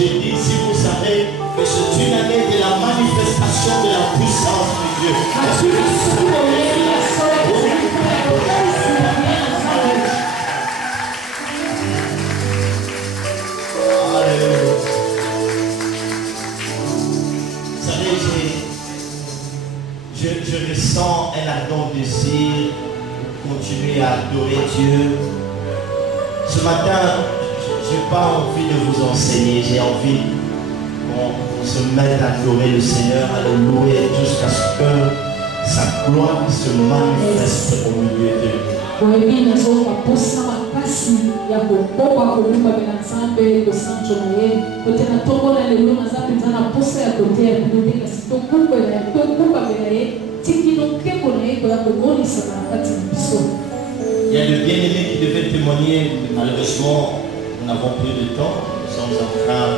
J'ai dit, si vous savez que c'est une année de la manifestation de la puissance de Dieu. Est-ce que vous Alléluia. Vous savez, je ressens un ardent désir de continuer à adorer Dieu. Ce matin, je n'ai pas envie de vous enseigner, j'ai envie qu'on se mette à adorer le Seigneur, à le louer jusqu'à ce que sa gloire se manifeste au milieu de nous. Il y a le bien-aimé qui devait témoigner, malheureusement, nous n'avons plus de temps, nous sommes en train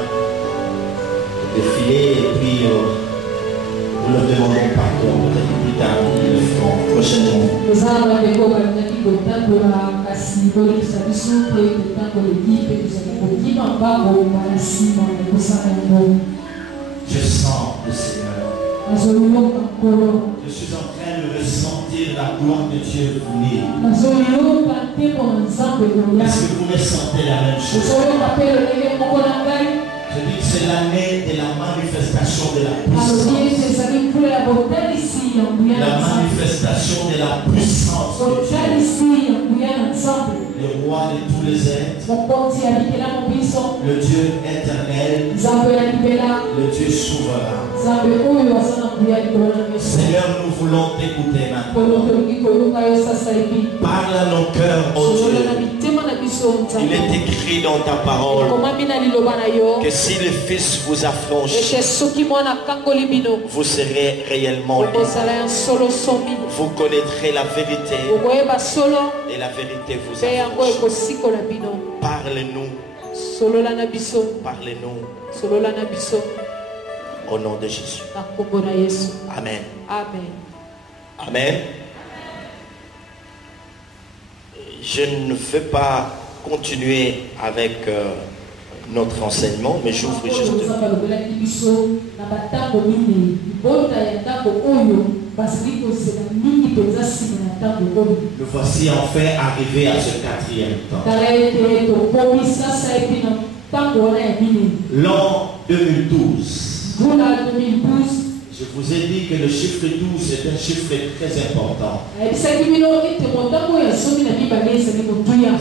de filer et puis nous leur demandons pardon, peut-être plus tard, nous le ferons prochainement. Je sens le Seigneur. Je suis en train de ressentir la gloire de Dieu venir. Est-ce que vous ressentez la même chose? Je dis que c'est l'année de la manifestation de la puissance. La manifestation de la puissance de Dieu. Le roi de tous les êtres. Le Dieu éternel. Le Dieu souverain. Seigneur, nous voulons t'écouter maintenant. Parle à nos cœurs, oh Dieu. Il est écrit dans ta parole que si le Fils vous affranchit, vous serez réellement libres. Vous connaîtrez la vérité et la vérité vous affranchit. Parlez-nous. Parlez-nous. Au nom de Jésus. Amen. Amen. Amen. Je ne vais pas continuer avec notre enseignement, mais j'ouvre juste. Nous voici enfin arrivés à ce quatrième temps. L'an 2012. Je vous ai dit que le chiffre 12 est un chiffre très important. Que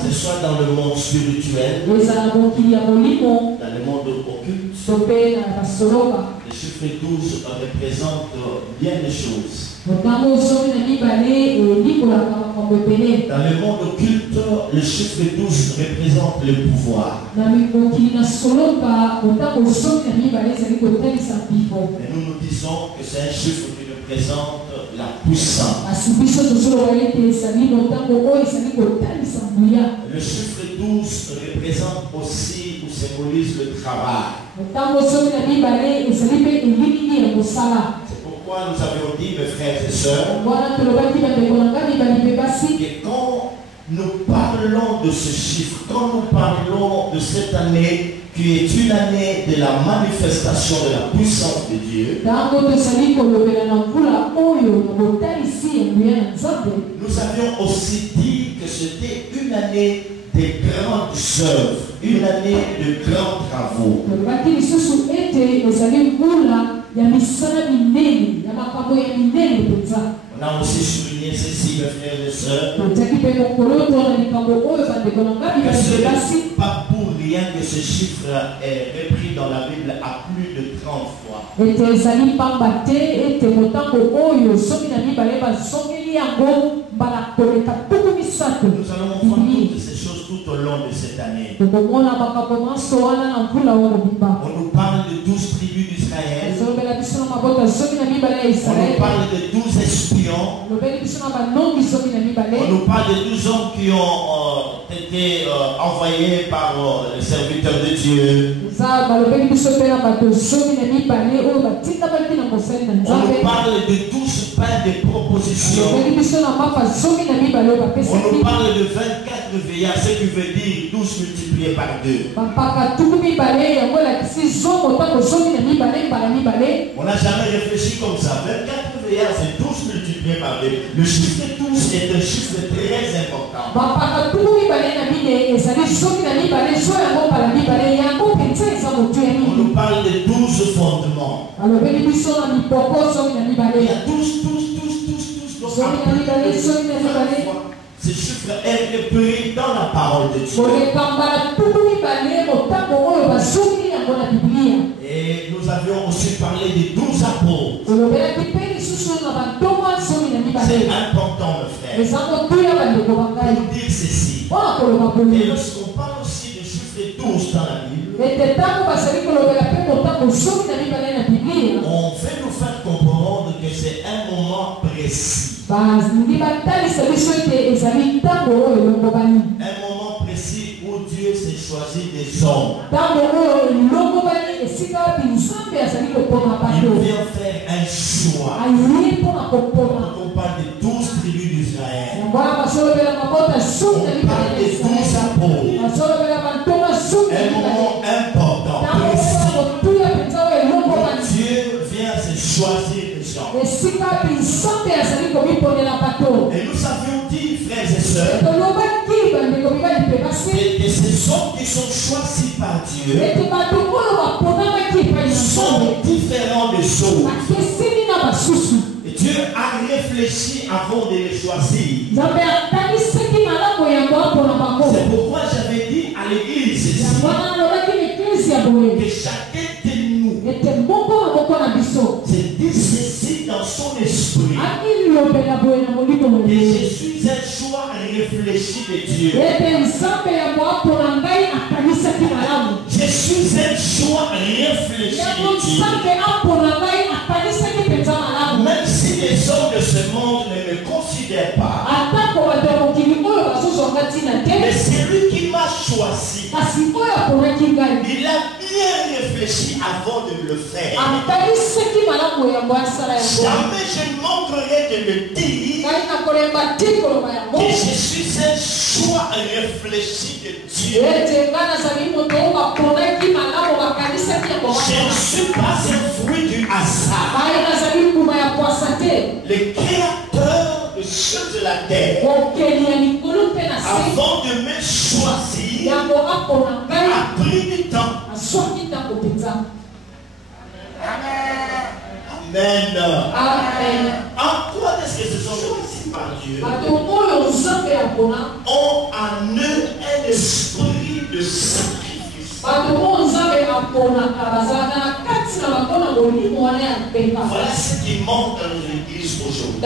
ce soit dans le monde spirituel, dans le monde occulte, le chiffre 12 représente bien des choses. Dans le monde occulte, le chiffre 12 représente le pouvoir. Mais nous nous disons que c'est un chiffre qui représente la puissance. Le chiffre 12 représente aussi ou symbolise le travail. C'est pourquoi nous avions dit, mes frères et sœurs, que quand nous parlons de ce chiffre, quand nous parlons de cette année qui est une année de la manifestation de la puissance de Dieu, nous avions aussi dit que c'était une année de grandes œuvres, une année de grands travaux. On a aussi souligné ceci, mes frères et sœurs, que ce n'est pas pour rien que ce chiffre est repris dans la Bible à plus de 30 fois. Nous allons voir toutes ces choses tout au long de cette année. On nous parle de 12 tribus d'Israël. On nous parle de 12 espions. On nous parle de 12 hommes qui ont été envoyés par les serviteurs de Dieu. On nous parle de 12 pains de proposition. On nous parle de 24 veillards, ce qui veut dire 12 multipliés par 2. On n'a jamais réfléchi comme ça. 24 veillards, c'est 12 multiplié par 2. Le chiffre 12 est un chiffre très important. On nous parle de 12 fondements. Il y a 12. Ce chiffre est repris dans la parole de Dieu. Et nous avions aussi parlé des 12 apôtres. C'est important, mes frères, pour dire ceci. Et lorsqu'on parle aussi du chiffre 12 dans la Bible, on fait nous faire comprendre que c'est un moment précis. Un moment précis où Dieu s'est choisi des hommes. Il vient faire un choix. Quand on parle des 12 tribus d'Israël, on parle des 12 apôtres. Un moment important, précis. Dieu vient se choisir les gens. Et nous avions dit, frères et sœurs, que ces hommes qui sont choisis par Dieu sont différents des autres. Et Dieu a réfléchi avant de les choisir. C'est pourquoi j'avais dit à l'église ici, que chacun de nous se dit ceci dans son esprit, que je suis un choix réfléchi de Dieu. Je suis un choix réfléchi de Dieu. Même si les hommes de ce monde ne me considèrent pas, mais c'est lui qui m'a choisi. Il a bien réfléchi avant de le faire. Jamais je ne manquerai de le dire que je suis un choix réfléchi de Dieu. Je ne suis pas un fruit du hasard. Le créateur de ceux de la terre, avant de me choisir, a pris du temps. Amen. En quoi est-ce que ce sont choisis par Dieu? Ont en eux un esprit de sacrifice. Voilà ce qui manque dans nos églises aujourd'hui.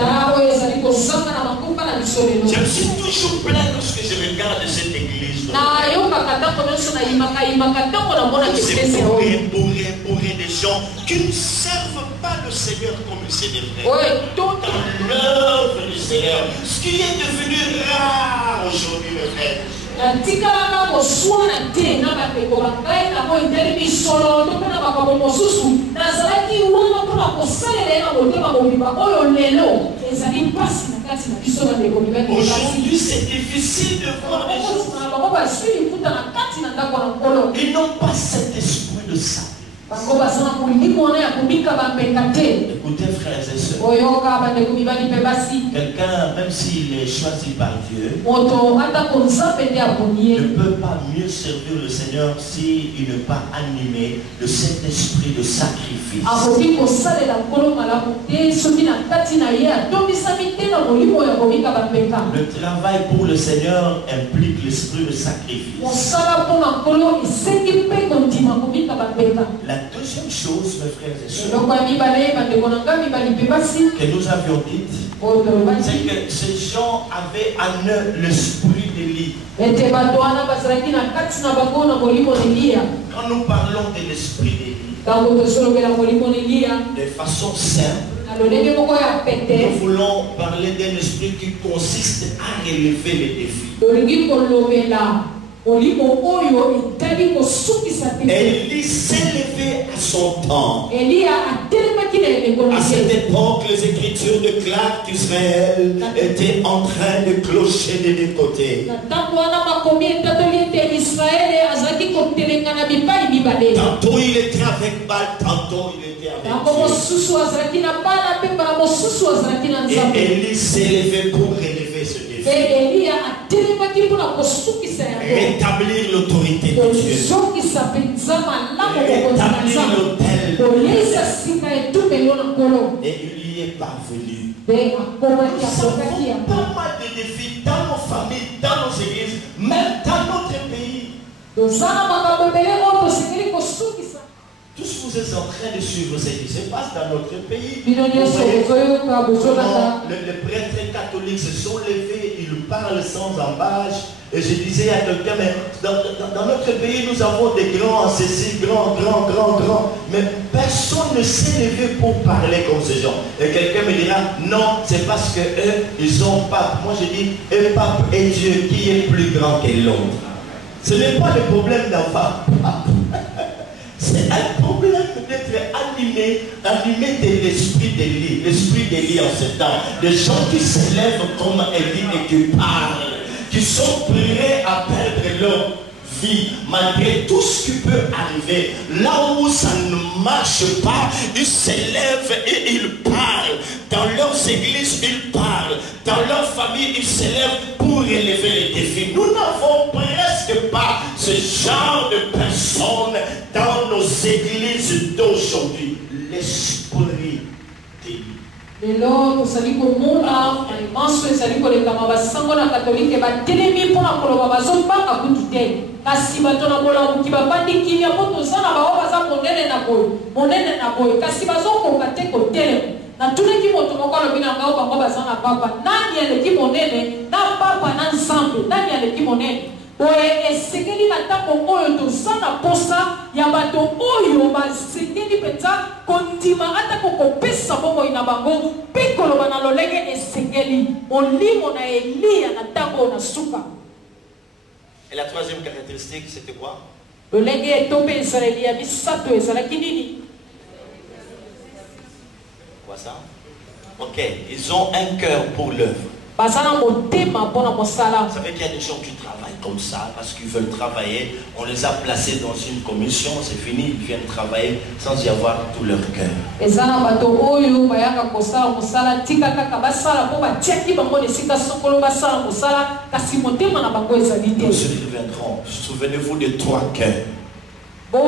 Je me suis toujours plaint lorsque je regarde cette église. C'est pour rien des gens qui ne servent pas le Seigneur comme c'est devrait. Dans l'œuvre du Seigneur. Ce qui est devenu rare aujourd'hui, mes frères. Aujourd'hui, c'est difficile de voir les gens. Ils n'ont pas cet esprit de ça. Écoutez, frères et sœurs, quelqu'un, même s'il est choisi par Dieu, ne peut pas mieux servir le Seigneur s'il n'est pas animé de cet esprit de sacrifice. Le travail pour le Seigneur implique l'esprit de sacrifice. La deuxième chose, mes frères et sœurs, que nous avions dit, c'est que ces gens avaient en eux l'esprit d'Élie. Quand nous parlons de l'esprit d'Élie, de façon simple, nous voulons parler d'un esprit qui consiste à relever les défis. Élie s'est levé à son temps. À cette époque, les écritures déclarent qu'Israël était en train de clocher des deux côtés. Tantôt il était avec Baal, tantôt il était avec Dieu. Et Élie s'est levé pour relever ce défi. Rétablir l'autorité de Dieu. Rétablir l'autel. Et il y est parvenu. Nous avons pas mal de défis dans nos familles, dans nos églises, même dans notre pays. Tous vous êtes en train de suivre ce qui se passe dans notre pays. Les prêtres catholiques se sont levés, ils parlent sans embâche. Et je disais à quelqu'un, mais dans notre pays, nous avons des grands en ceci, grands. Mais personne ne s'est levé pour parler comme ces gens. Et quelqu'un me dira, non, c'est parce que eux, ils ont pape. Moi je dis, un pape est Dieu qui est plus grand que l'autre. Ce n'est pas le problème d'avoir pape. C'est un problème d'être animé de l'esprit d'Élie. L'esprit d'Élie en ce temps. Des gens qui s'élèvent comme Élie et qui parlent. Qui sont prêts à perdre leur vie malgré tout ce qui peut arriver. Là où ça ne marche pas, ils s'élèvent et ils parlent. Dans leurs églises, ils parlent. Dans leur famille, ils s'élèvent pour relever les défis. Nous n'avons presque pas ce genre de personnes dans nos églises d'aujourd'hui. L'esprit d'Élie. Lelo tosali komona maso ezali kolekama basango na katolike batelemi mpona koloba bazobanga kutu te kasi bato na bolamuki bafandi kimia mpo toza na bao baza monene na boye kasi bazokoka te kotelema natunaki moto moko alobi na ngao bango baza na papa nani aleki monene na papa na nzambe nani aleki monene oye esengeli na ntango oyo toza na posa ya bato oyo basengeli mpenza kondima ata kokopesa bomoi na bango mpe koloba na lolenge esengeli molimo na Eliya na ntango oyo na suka. Et la troisième caractéristique, c'était quoi? Lolenge etombe ezaleli ya misato ezalaki nini? Quoi ça? Ok, ils ont un cœur pour l'œuvre. Vous savez qu'il y a des gens qui travaillent comme ça parce qu'ils veulent travailler. On les a placés dans une commission, c'est fini, ils viennent travailler sans y avoir tout leur cœur. Nous reviendrons. Souvenez-vous de 3 cœurs. Un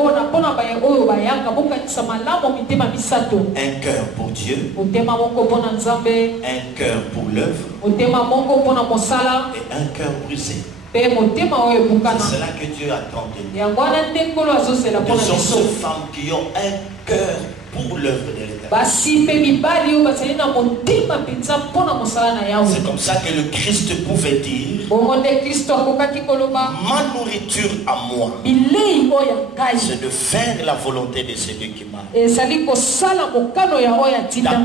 cœur pour Dieu, un cœur pour l'œuvre et un cœur brisé. C'est cela que Dieu attend de nous. Des gens, ces femmes qui ont un cœur pour l'œuvre de l'Éternel. C'est comme ça que le Christ pouvait dire, ma nourriture à moi, c'est de faire la volonté de celui qui m'a,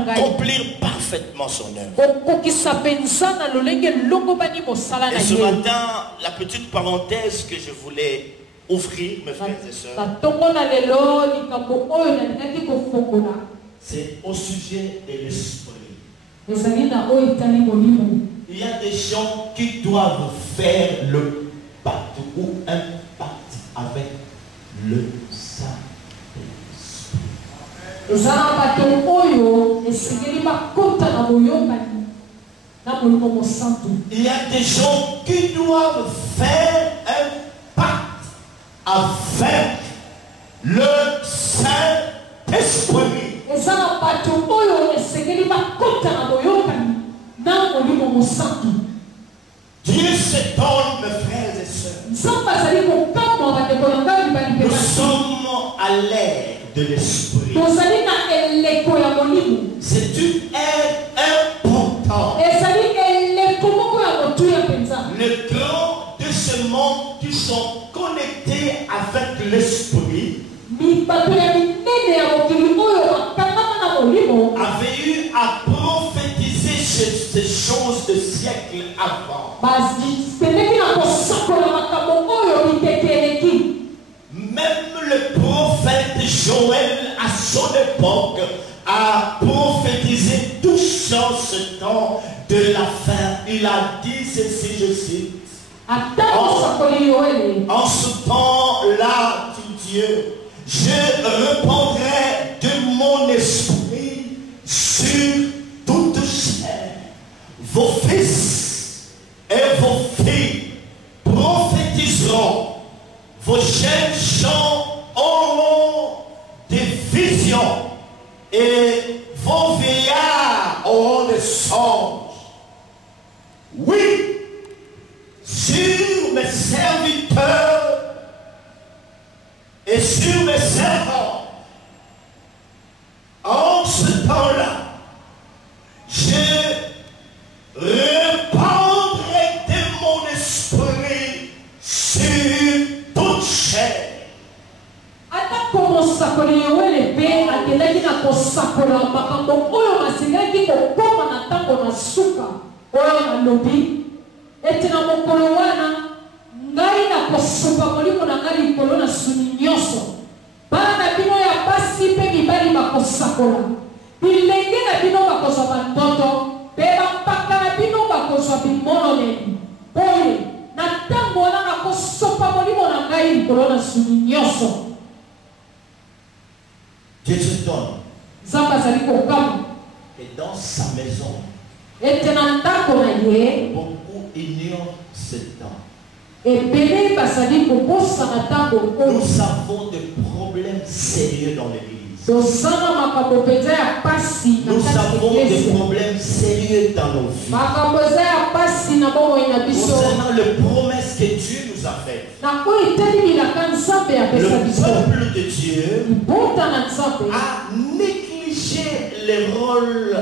d'accomplir parfaitement son œuvre. Et ce matin, la petite parenthèse que je voulais ouvrir, mes frères et sœurs, c'est au sujet de l'esprit. Il y a des gens qui doivent faire le pacte ou un pacte avec le Saint-Esprit. Il y a des gens qui doivent faire un pacte avec le Saint-Esprit. Dieu se donne, mes frères et sœurs. Nous sommes à l'ère de l'esprit. C'est une ère importante. Les grands de ce monde qui sont connectés avec l'esprit avaient eu à prophétiser ces choses de siècles avant. Même le prophète Joël à son époque a prophétisé touchant ce temps de la fin. Il a dit ceci, je cite. En ce temps-là, dit Dieu, je répandrai de mon esprit sur toute chair. Vos fils et vos filles prophétiseront. Vos jeunes gens auront des visions et vos vieillards auront des songes. Oui, sur mes serviteurs et sur mes servants, en ce temps-là, je répandrai de mon esprit sur toute chair. Etina mokolo wana ngai na kosuka molimo na ngai likolo na suni nyonso bana bino ya basi mpe mibali bakosakola bilenge na bino bakozwa bandoto mpe bampaka na bino bakozwa bimonoleli boye na ntango wana nakosopa molimo na ngai likolo na suni nyonso. Dieu te donne. Nzambe azali kokama. Et dans sa maison, etina ndako na ye beaucoup ignorent ce temps. Nous avons des problèmes sérieux dans l'église. Nous avons des problèmes sérieux dans nos vies. Concernant les promesses que Dieu nous a faites. Le peuple de Dieu a négligé les rôles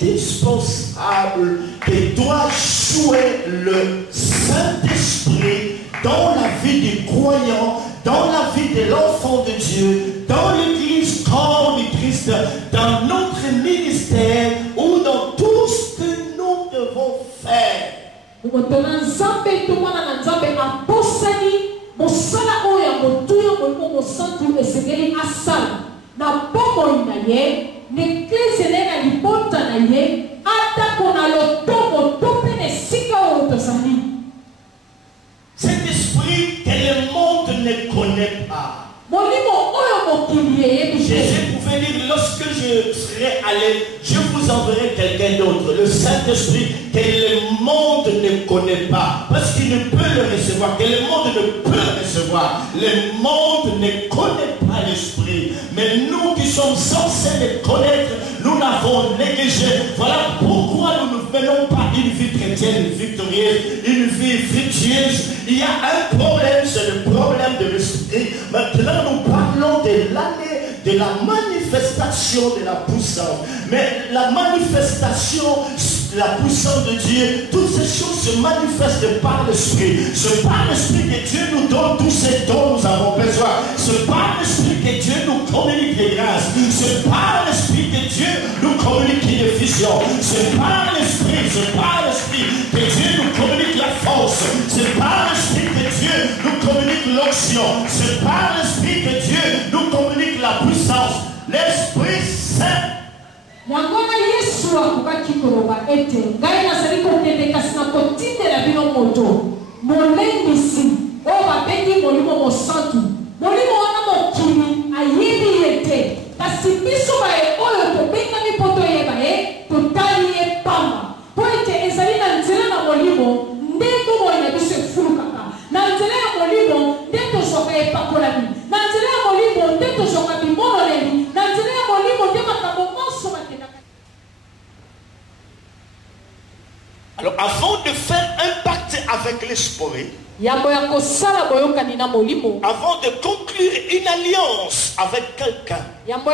indispensables que doit jouer le Saint-Esprit dans la vie du croyant, dans la vie de l'enfant de Dieu, dans l'église comme du Christ, dans notre ministère ou dans tout ce que nous devons faire. Cet esprit que le monde ne connaît pas. Jésus pouvait dire, lorsque je serai allé, je vous enverrai quelqu'un d'autre, le Saint-Esprit que le monde ne connaît pas, parce qu'il ne peut le recevoir, que le monde ne peut recevoir. Le monde ne connaît pas l'Esprit, mais nous qui sommes censés le connaître, nous l'avons négligé. Voilà pourquoi nous ne menons pas une vie chrétienne victorieuse, une vie fructueuse. Il y a un problème, c'est le problème de l'Esprit. Maintenant, nous parlons de l'année de la manifestation de la puissance. Mais la manifestation, la puissance de Dieu, toutes ces choses se manifestent par l'Esprit. C'est par l'Esprit que Dieu nous donne tous ces dons nous avons besoin. C'est par l'Esprit que Dieu nous communique les grâces. C'est par l'Esprit que Dieu nous communique les visions. C'est par l'Esprit que Dieu nous communique la force. C'est par l'Esprit que Dieu nous communique l'onction. C'est par l'Esprit que Dieu nous communique la puissance. L'Esprit Saint. Yangona Yesu akubaki koloba ete ngai nazali kokende kasi na kotindela bino moto molendisi oyo babengi molimo mosantu molimo wana mokili ayebi ete kasi biso baye oyo tobengami mpo toyeba ye totali ye pamba mpo ete ezali na nzela na molimo nde bomoi na biso efulukaka na nzela ya molimo nde tozwaka epakolami na nzela ya molimo nde tozwaka bimonoleli na nzela ya molimo nde makambo nyonso bakendaka. Alors avant de faire un pacte avec l'Esprit, avant de conclure une alliance avec quelqu'un, même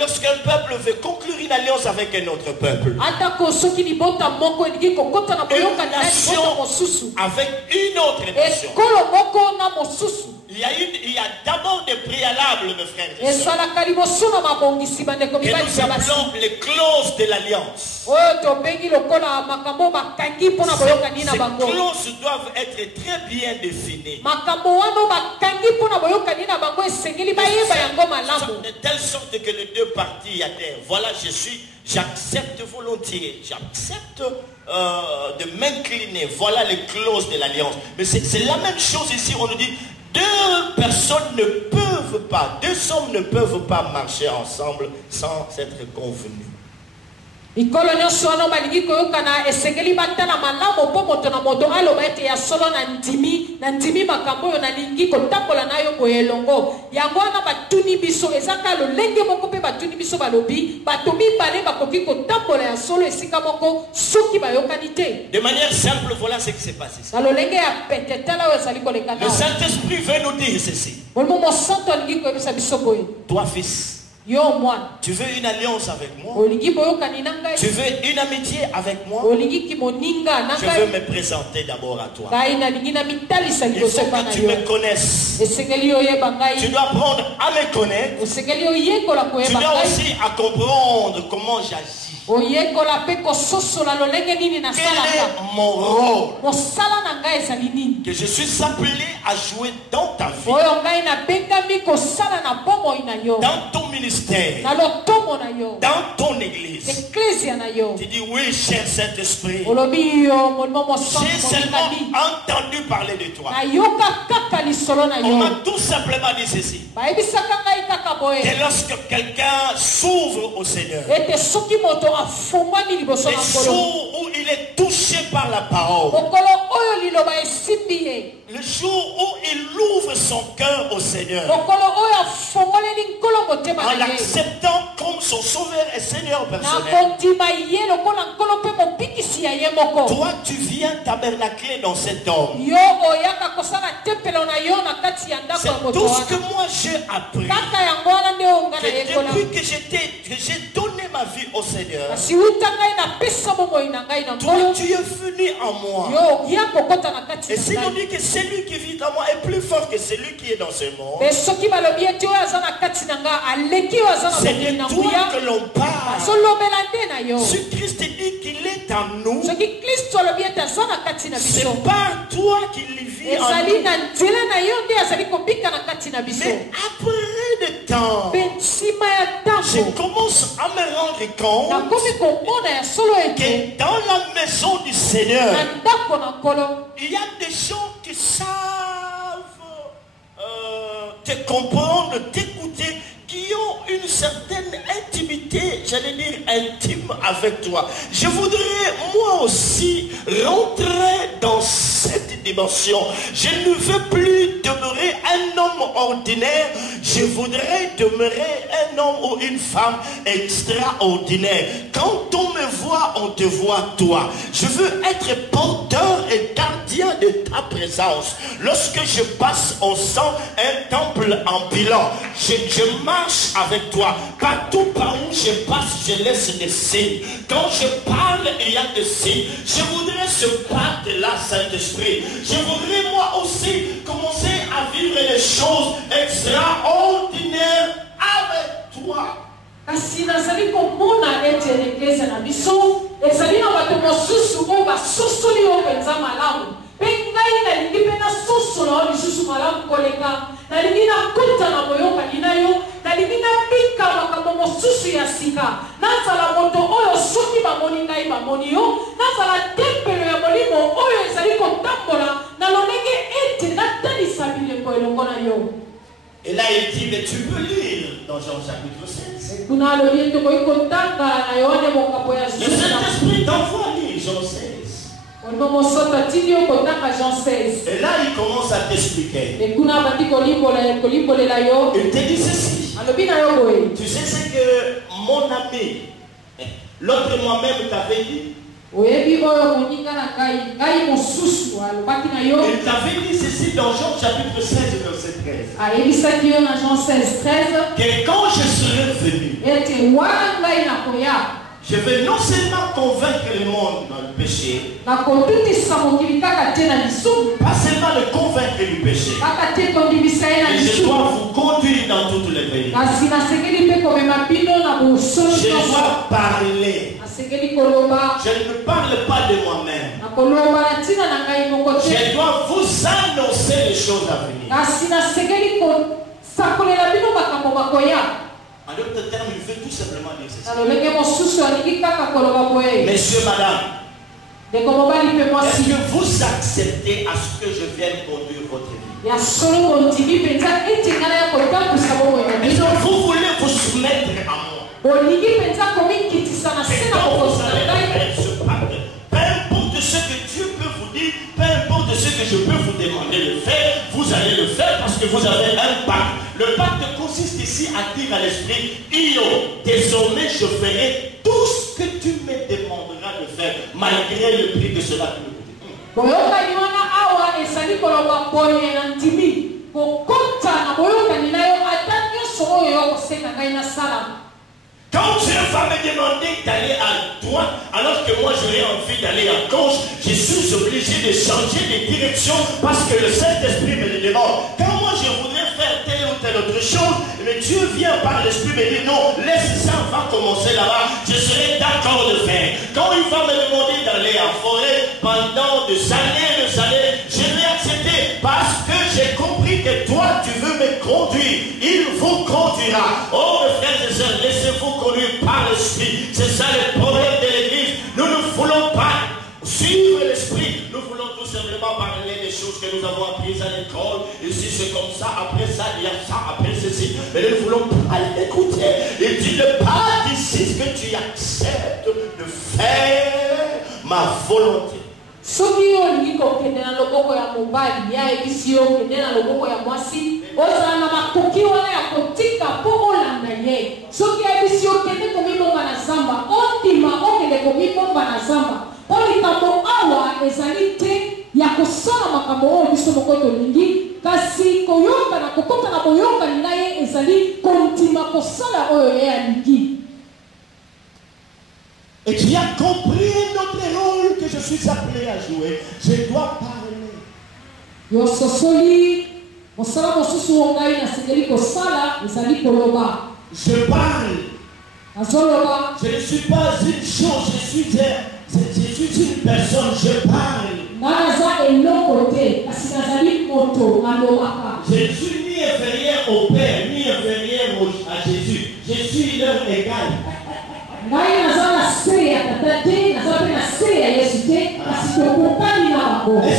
lorsqu'un peuple veut conclure une alliance avec un autre peuple, une nation avec une autre nation, il y a d'abord des préalables, mes frères et sœurs, que nous appelons les clauses de l'alliance. Ces clauses doivent être très bien définies. de telle sorte que les deux parties adhèrent. Voilà, j'accepte volontiers, j'accepte de m'incliner. Voilà les clauses de l'alliance. Mais c'est la même chose ici, on nous dit, deux personnes ne peuvent pas, deux hommes ne peuvent pas marcher ensemble sans être convenus. Ikolo nyonso wana balingi koyokana esengeli batala malamu po moto na moto aloba ete ya solo na ndimi makambo oyo nalingi kotambola nayo boye elongo yango wana batuni biso ezaka lolenge moko mpe batuni biso balobi bato mibale bakoki kotambola ya solo esika moko soki bayokani te. De manière simple, voilà ce qui s'est passé. Na lolenge ya pete tala oyo ezali koleka nao. Le Saint-Esprit veut nous dire ceci. Molimo santo alingi koyebisa biso boye. Toi fils, tu veux une alliance avec moi? Tu veux une amitié avec moi? Je veux me présenter d'abord à toi. Il faut que tu me connaisses. Tu dois apprendre à me connaître. Tu dois aussi à comprendre comment j'agis. Quel est mon rôle que je suis appelé à jouer dans ta vie, dans ton ministère, dans ton église? Tu dis oui, cher Saint-Esprit, j'ai seulement entendu parler de toi. On m'a tout simplement dit ceci, que lorsque quelqu'un s'ouvre au Seigneur, les jours où il est touché par la parole, le jour où il ouvre son cœur au Seigneur, en l'acceptant comme son sauveur et Seigneur personnel, toi tu viens tabernacler dans cet homme. C'est tout ce que moi j'ai appris, que depuis que j'ai donné ma vie au Seigneur, toi tu es venu en moi. Et si on dit que celui qui vit en moi est plus fort que celui qui est dans ce monde, c'est de toi que l'on parle. Si Christ dit qu'il est en nous, c'est par toi qu'il vit en nous. Mais après de temps, je commence à me rendre compte que dans la maison du Seigneur, il y a des gens qui savent te comprendre, t'écouter, qui ont une certaine intimité, j'allais dire intime avec toi. Je voudrais moi aussi rentrer dans cette dimension. Je ne veux plus demeurer un homme ordinaire, je voudrais demeurer un homme ou une femme extraordinaire. Quand on me voit, on te voit toi. Je veux être porteur et gardien de ta présence. Lorsque je passe, on sent un temple en bilan. Je marche avec toi. Partout par où je passe, je laisse des signes. Quand je parle, il y a des signes. Je voudrais ce pacte-là, Saint-Esprit. Je voudrais moi aussi commencer à vivre les choses extraordinaires avec toi. Kasi nazali komona ete eklezia na biso ezali na bato mosusu oyo basosoli oyo mpenza malamu mpe ngai nalingi mpe nasosola oyo lisusu malamu koleka nalingi nakota na boyokani na yo nalingi nabika makambo mosusu ya sika nazala moto oyo soki bamoni ngai bamoni yo nazala tempelo ya molimo oyo ezali kotambola na lolenge ete natalisa bilembo elongo na yo. Et là il dit, mais tu peux lire dans Jean chapitre 16. Le Saint-Esprit t'envoie lire Jean 16. Et là il commence à t'expliquer. Il te dit ceci. Tu sais ce que mon ami, l'autre moi-même t'avait dit. Il t'avait dit ceci dans Jean chapitre 16 verset 13. Que quand je serai venu, je vais non seulement convaincre le monde dans le péché, pas seulement le convaincre du péché, mais je dois vous conduire dans toutes les vérités. Je dois parler. Je ne parle pas de moi-même. Je dois vous annoncer les choses à venir. En d'autres termes, il veut tout simplement dire ceci. Messieurs, madame, est-ce que vous acceptez à ce que je vienne conduire votre vie? Est-ce que vous voulez vous soumettre à moi? Et quand vous allez faire ce pacte, peu importe ce que Dieu peut vous dire, peu importe ce que je peux vous demander de faire, vous allez le faire parce que vous avez un pacte. Le pacte consiste ici à dire à l'esprit, désormais je ferai tout ce que tu me demanderas de faire, malgré le prix que cela peut me coûter. Quand Dieu va me demander d'aller à droite, alors que moi j'aurais envie d'aller à gauche, je suis obligé de changer de direction parce que le Saint-Esprit me le demande. Quand moi je voudrais faire telle ou telle autre chose, mais Dieu vient par l'Esprit me dire non, laisse ça, on va commencer là-bas, je serai d'accord de faire. Quand il va me demander d'aller en forêt pendant des années, je vais accepter parce que j'ai compris que toi tu veux me conduire. Il vous conduira. Oh mes frères et sœurs, laissez-vous conduire par l'Esprit. C'est ça le problème de l'Église. Nous ne voulons pas suivre l'Esprit. Nous voulons tout simplement parler des choses que nous avons apprises à l'école. Ici c'est comme ça, après ça il y a ça, après ceci. Mais nous ne voulons pas l'écouter. Il dit ne pas d'ici que tu acceptes de faire ma volonté. Soki olingi kokende na loboko ya mobali ya ebisi okende na loboko ya mwasi ozala na makoki wana ya kotika mpo olanda ye. Soki ebisi okende komibomba na zamba ondima okende komibomba na zamba mpo likambo awa ezali te ya kosala makambo oyo biso moko tolingi kasi koyoka na kokota na boyokani na ye ezali kondima kosala oyo ye alingi. Et tu as compris notre rôle que je suis appelé à jouer. Je dois parler. Je parle. Je ne suis pas une chose, je suis une personne, je parle. Je ne suis ni inférieur au Père, ni inférieur à Jésus. Je suis leur égal. Est-ce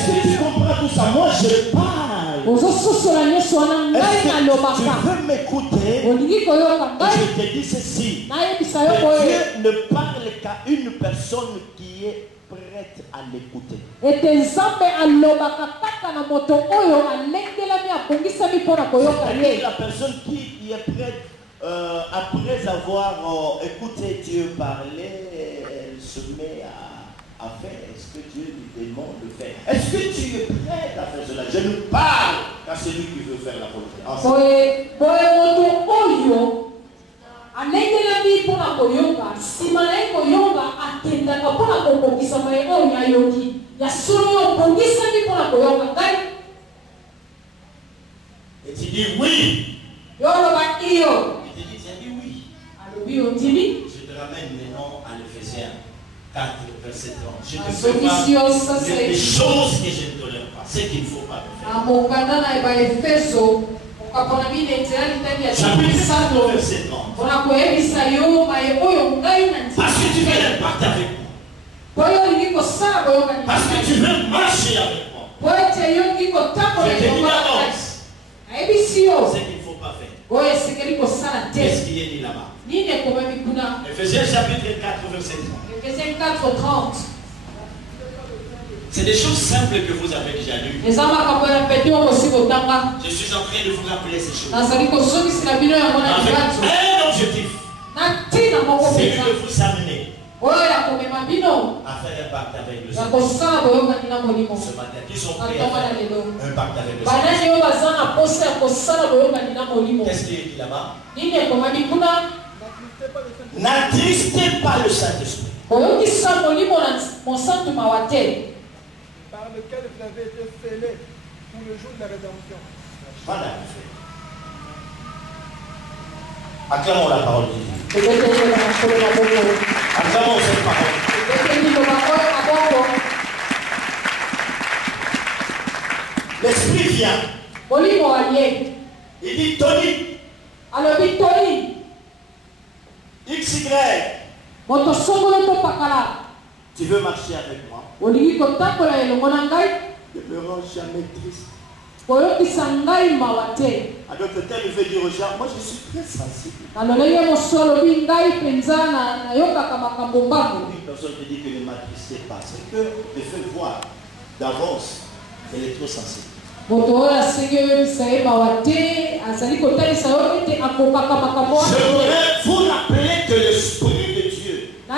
que tu comprends tout ça? Moi je parle. Est-ce que tu veux m'écouter? Je te dis ceci. Dieu ne parle qu'à une personne qui est prête à l'écouter. La personne qui est prête. Après avoir écouté Dieu parler, elle se met à faire ce que Dieu lui demande de faire. Est-ce que tu es prêt à faire cela? Je ne parle qu'à celui qui veut faire la volonté. Et tu dis oui. Je te ramène maintenant à l'Éphésiens 4, verset 30. Je te prépare des choses que je ne tolère pas. Ce qu'il ne faut pas faire. Chapitre 4, verset 30. Parce que tu veux un pacte avec moi. Parce que tu veux marcher avec moi. Je te dis d'avance. Ce qu'il ne faut pas faire. Qu'est-ce qui est dit là-bas? Éphésiens chapitre 4, verset 30. C'est des choses simples que vous avez déjà lues. Je suis en train de vous rappeler ces choses. Avec un objectif. C'est de vous amener à faire un pacte avec le Seigneur. Ce matin, qui sont prêts à faire un pacte avec le Seigneur? Qu'est-ce qui est dit là-bas? N'attristez pas le Saint-Esprit. Par lequel vous avez été scellés pour le jour de la rédemption. Voilà. Acclamons la parole de Dieu. Acclamons cette parole. L'Esprit vient. Il dit Tony. Alors, Tony. XY. Tu veux marcher avec moi? Ne me rends jamais triste. À d'autres termes, il veut dire aux gens, moi je suis très sensible. Personne ne dit que ne m'attristez pas. C'est que je fais voir d'avance qu'elle est trop sensible. Je voudrais vous rappeler que l'Esprit de Dieu, peu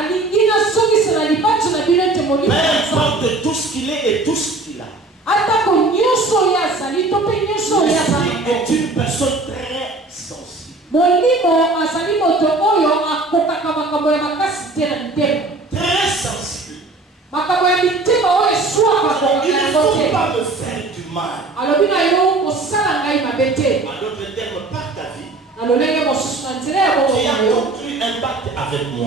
importe tout ce qu'il est et tout ce qu'il a, l'Esprit est une personne très sensible. Très sensible. Il ne faut pas me faire du mal. À d'autres termes, par ta vie, tu as conclu un pacte avec moi.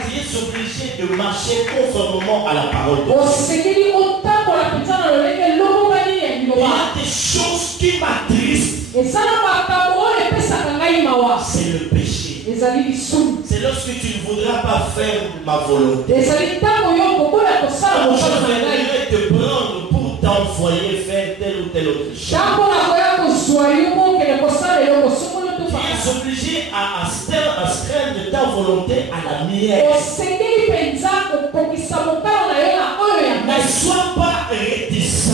Tu es obligé de marcher conformément à la parole de Dieu. Il y a des choses qui m'attristent. C'est le péché. C'est lorsque tu ne voudras pas faire ma volonté. Je viendrai te prendre pour t'envoyer faire telle ou telle autre chose. Tu es obligé à astreindre ta volonté à la mienne. Ne sois pas réticent.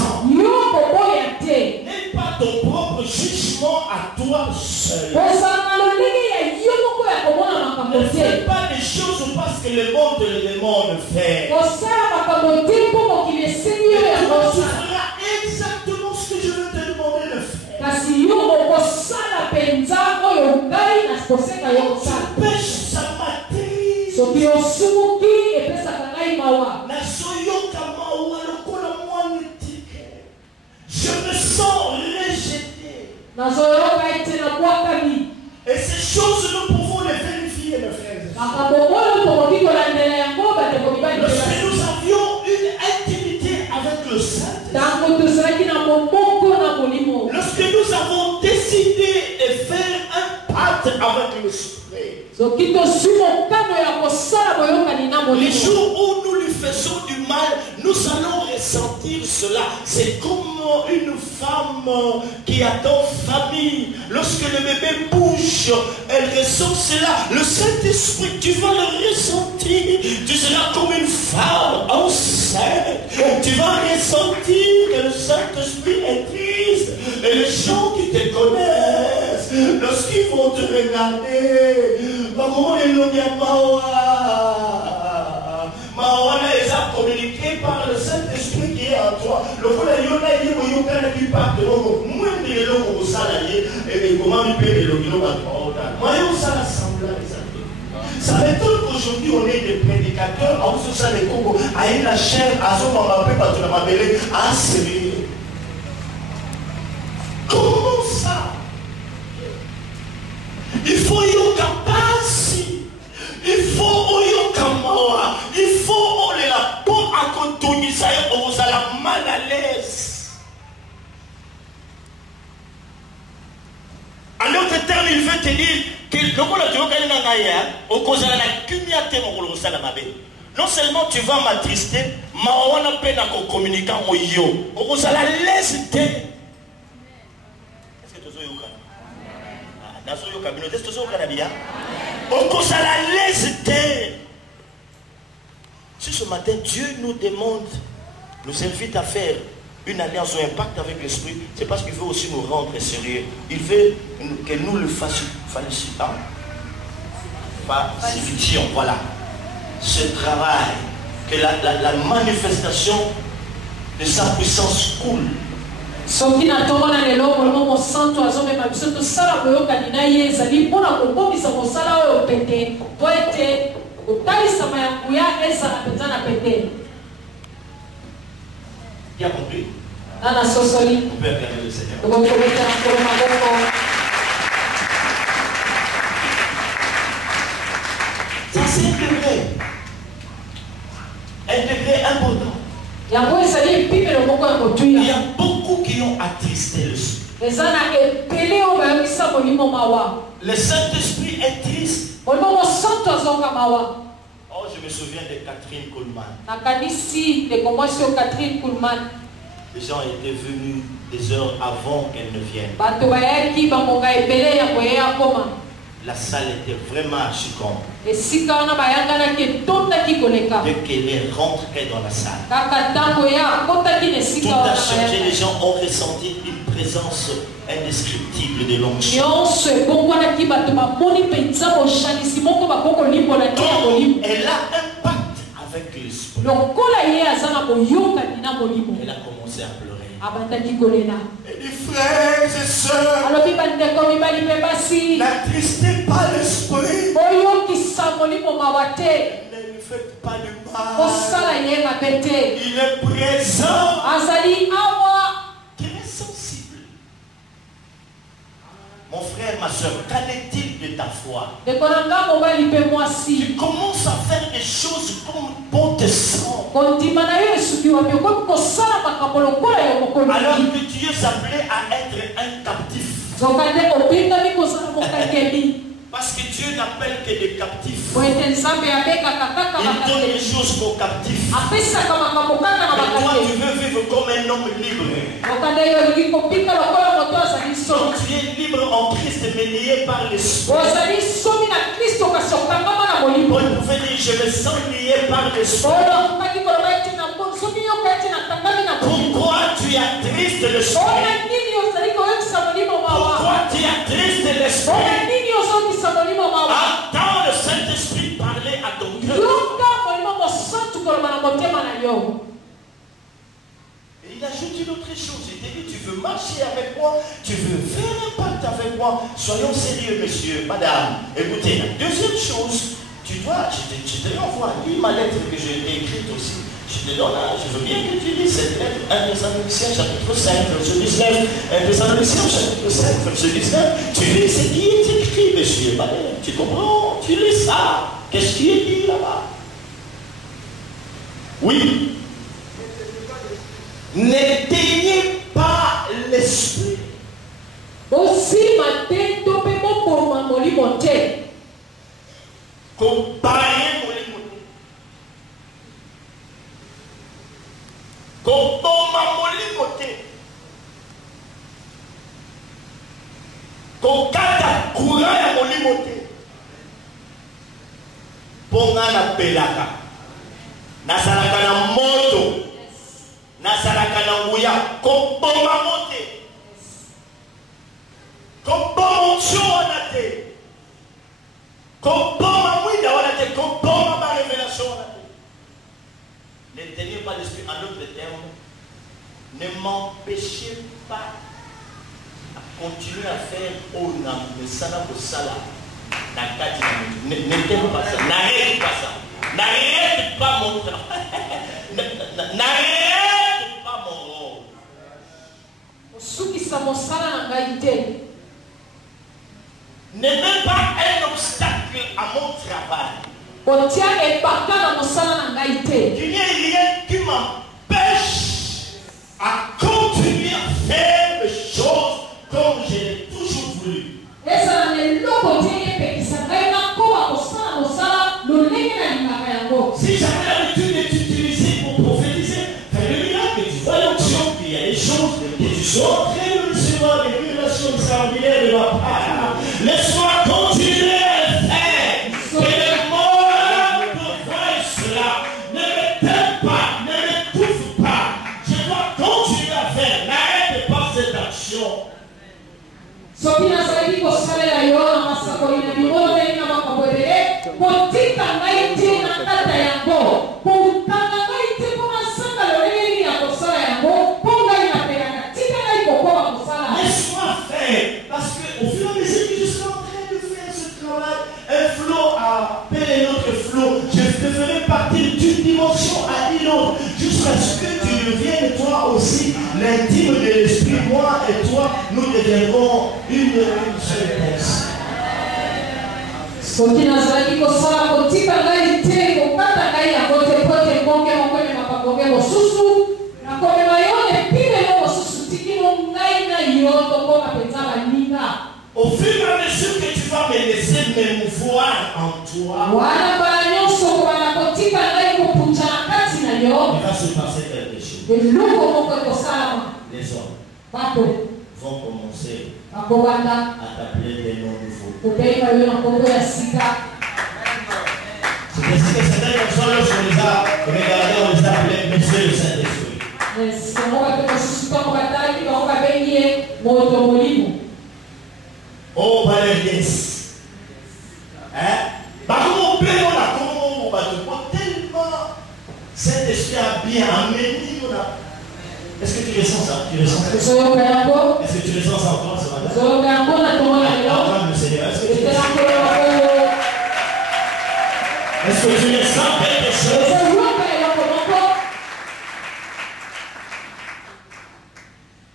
N'aie pas ton propre jugement à toi seul. Ne fais pas les choses parce que le monde te le demande de faire. Tu feras exactement ce que je veux te demander de faire. Pêche, ça m'attriste. Je me sens rejeté. Et ces choses, nous pouvons les vérifier, mes frères et sœurs. Lorsque nous avions une intimité avec le Saint-Esprit, lorsque nous avons décidé de faire un pacte avec l'Esprit, les jours où nous lui faisons du mal, nous allons ressentir cela. C'est comme une femme qui attend famille. Lorsque le bébé bouge, elle ressent cela. Le Saint-Esprit, tu vas le ressentir. Tu seras comme une femme enceinte. Tu vas ressentir que le Saint-Esprit est triste. Et les gens qui te connaissent, lorsqu'ils vont te regarder, comment ils l'ont dit à Mawana les a communiqués par le Saint-Esprit qui est en toi. Le vol a yona y est qui part de l'eau. Moi, je suis au salarié et comment il peut le kilo à toi. Moi, je suis l'assemblée. Ça veut dire qu'aujourd'hui, on est des prédicateurs. En tout ça, les Congo, à une chair, à son moment, pas de la mabelle, à servir. Comment ça? Il faut y passer. Il faut il faut la peau à contourner ça et on vous a la mal à l'aise. En d'autres termes, il veut te dire que non seulement tu vas m'attrister, mais on a peine à communiquer en yo. On vous a la laisse. Est-ce que tu as on a la laisse. Si ce matin Dieu nous demande, nous invite à faire une alliance ou un pacte avec l'Esprit, c'est parce qu'il veut aussi nous rendre sérieux. Il veut que nous le fassions. Voilà. Ce travail, que la manifestation de sa puissance coule. Soki na tomona lelo molimo santo azomema biso to sala boyokani na ye ezali mpona kokomisa mosala oyo pete po ete kotalisama ya nguya ezala mpenza na pete. Bien compris? Nana sosoli. On peut acclamer le Seigneur. Ça c'est un degré important. Il y a beaucoup qui ont attristé le Seigneur. Le Saint-Esprit est triste. Oh, je me souviens de Catherine Kuhlman. Les gens étaient venus des heures avant qu'elle ne vienne. La salle était vraiment archi-comble. Dès qu'elle est rentrée dans la salle, tout a changé. Les gens ont ressenti une présence indescriptible de l'onction. Elle a un pacte avec l'esprit. Elle a commencé à pleurer. Et les frères et sœurs, n'attristez pas l'esprit. Ne lui faites pas de mal. Il est présent. Très sensible. Mon frère, ma soeur, qu'en est-il de ta foi? Tu commences à faire des choses comme bon te semble. Alors que tu es appelé à être un captif. Parce que Dieu n'appelle que des captifs. Il donne les choses aux captifs. Mais toi, tu veux vivre comme un homme libre. Donc tu es libre en Christ, mais lié par l'esprit. Paul pouvait dire, je me sens lié par l'esprit. Pourquoi tu attristes l'esprit? Pourquoi tu attristes l'esprit? Attends le Saint-Esprit parler à ton cœur. Et il ajoute une autre chose. Il te dit, tu veux marcher avec moi, tu veux faire un pacte avec moi. Soyons sérieux, monsieur, madame. Écoutez, la deuxième chose, tu dois, je te l'envoie, lis ma lettre que j'ai écrite aussi. Je te donne, je veux bien que tu lis cette lettre, 1 Thessaloniciens chapitre 5, verset 19, 1 Thessaloniciens chapitre 5, verset 19. Tu lis ce qui est écrit, monsieur, madame. Tu comprends? Tu lis ça. Qu'est-ce qui est dit là-bas? Oui. N'éteignez pas l'esprit. Comparez mon limoté. Compoma mon limoté. Kokata kuraya mon limoté. Ponga na pelaka. Nasalaka na moto. Nasalaka na nguya. Kompoma mote. Kompoma nchonate. Kompoma mwida wanate. Kompoma ma révélation wanate. Ne tenez pas l'esprit. En d'autres termes, ne m'empêchez pas à continuer à faire Onam, le Sana au Sala. N'aimez pas ça. N'arrête pas ça. N'arrête pas mon travail. N'arrête pas mon rôle. Ne mets pas un obstacle à mon travail. Il n'y a rien qui m'empêche à continuer à faire les choses comme je l'ai toujours voulu. Si j'avais l'habitude de t'utiliser pour prophétiser, fais le miracle, tu vois l'onction, qu'il y a des choses que tu sois en train de recevoir des révélations extraordinaires de ma part. Laisse-moi continuer à le faire. Que le monde voie cela. Ne m'éteins pas, ne m'étouffe pas. Je dois continuer à faire. N'arrête pas cette action. Laisse-moi faire, parce qu'au fur et à mesure que je suis en train de faire ce travail, un flot appelle un autre flot. Je te ferai partir d'une dimension à une autre, jusqu'à ce que tu deviennes toi aussi l'intime de l'esprit. Moi et toi, nous deviendrons une seule personne. Au fur et à mesure que tu vas me laisser m'émouvoir en toi, il va se passer quelque chose. Les hommes vont commencer à t'appeler des noms nouveaux. C'est ainsi que certaines personnes, lorsqu'on les a regardés, on les a appelés Monsieur le Saint-Esprit. Oh, Valéries. Hein? Tellement Saint-Esprit a bien amené. Est-ce que tu ressens ça? Tu ressens ça? Est-ce que tu ressens ça en toi ce matin? Acclame le Seigneur. Est-ce que tu ressens quelque chose?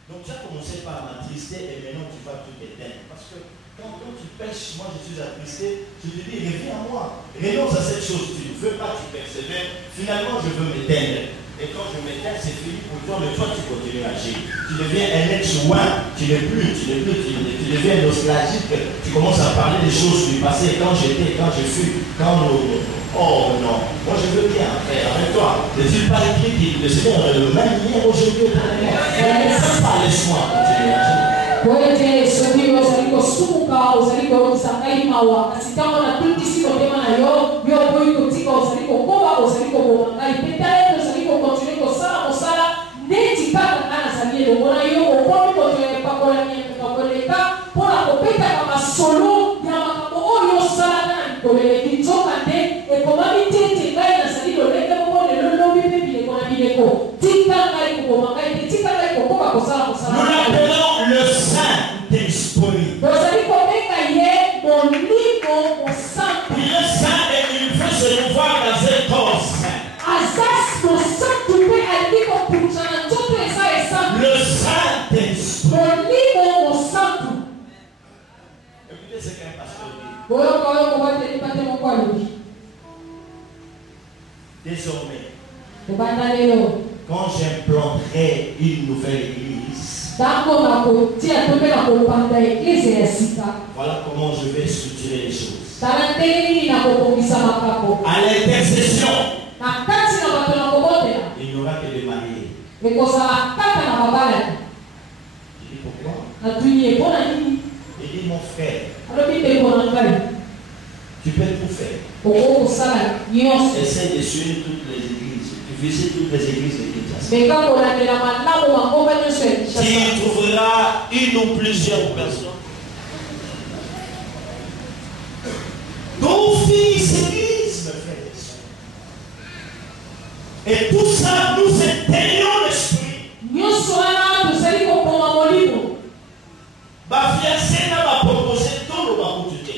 Donc tu as commencé par m'attrister et maintenant tu vas tout éteindre. Parce que quand tu pêches, moi je suis attristé, je te dis reviens à moi. Renonce à cette chose, tu ne veux pas, tu persévères. Finalement je veux m'éteindre. Et quand je m'éteins, c'est fini pour toi, mais toi tu continues à agir. Tu deviens un être loin, tu deviens nostalgique, tu commences à parler des choses du passé, quand j'étais, quand je fus, quand nous. Oh non, moi je veux bien faire avec toi. N'est-il pas écrit que le Seigneur est le même hier, aujourd'hui, pas laisse-moi continuer à agir. Nous l'appelons le Saint-Esprit. Il est saint et il veut se mouvoir dans un corps saint. Le Saint-Esprit. Écoutez ce qu'un pasteur dit. Désormais, quand j'implanterai une nouvelle église, voilà comment je vais structurer les choses. À l'intercession, il n'y aura que des mariés. Je dis pourquoi? Il dit mon frère, tu peux tout faire. Essaye de suivre toutes les églises. Tu visites toutes les églises de Kinshasa. Tu trouveras une ou plusieurs personnes. Ton fils église, mes frères et sœurs. Et tout ça, nous éteignons l'esprit. Ma fiancée n'a pas proposé tout le baroudité.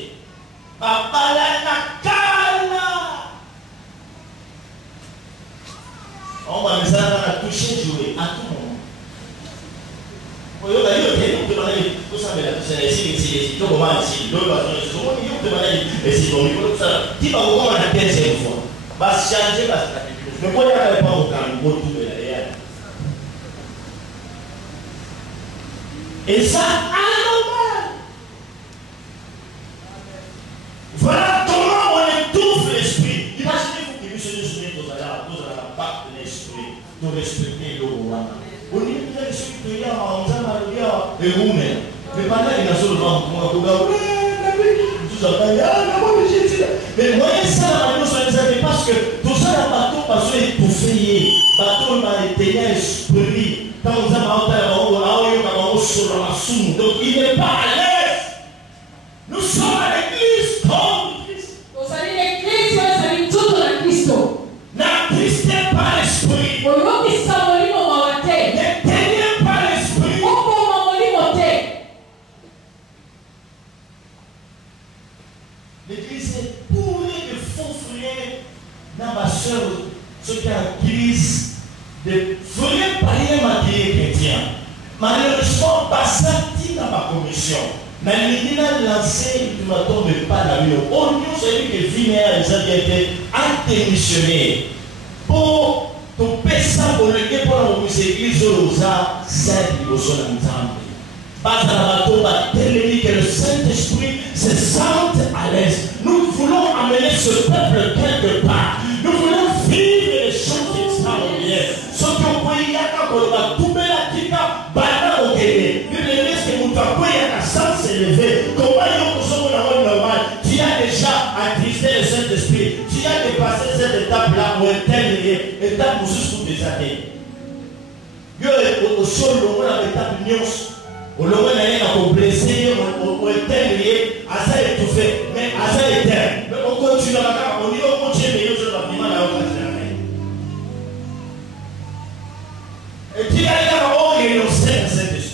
Papa la nakala. On va me toucher, jouer à tout moment. Et ça, anormal. Voilà comment on étouffe l'esprit. Imaginez-vous que monsieur nous soumet dans la part de l'esprit, de respecter le roi. On dit que l'esprit de Yah, on a Maria et Roumé. Mais pendant qu'il a sur le ventre, on a tout ça, mais moi, ça, parce que tout ça, le bateau, parce que étouffé, bateau m'a été esprit. Donc il n'est pas à l'aise. Nous sommes à l'église comme Christ. N'attristez pas l'esprit. N'éteignez pas l'esprit. L'église est bourrée de faux frères. Dans ma soeur, ceux qui ont en crise, de vraies barrières matérielles chrétiens. Malheureusement, pas sorti dans ma commission. Mais l'Église a lancé, tu ne tombes pas dans le au lieu celui qui vient à été démissionné. Pour ton péché, pour le gué, pour nous églises, aux arts, c'est le son ensemble. Pas à la bateau, que le Saint élevé. Comment nous sommes dans le monde normal? Tu as déjà attristé le Saint-Esprit. Tu as dépassé cette étape-là où elle t'aime, étape où je suis des athées. Yo au sol le monde avec étape nyos. Au long de l'année, on a blessé, on est éteint, à ça étouffé, mais à ça éteint. Mais on continue à on dit on continue, mais on se va bien là où on et puis il y a un homme qui est innocent dans cet esprit.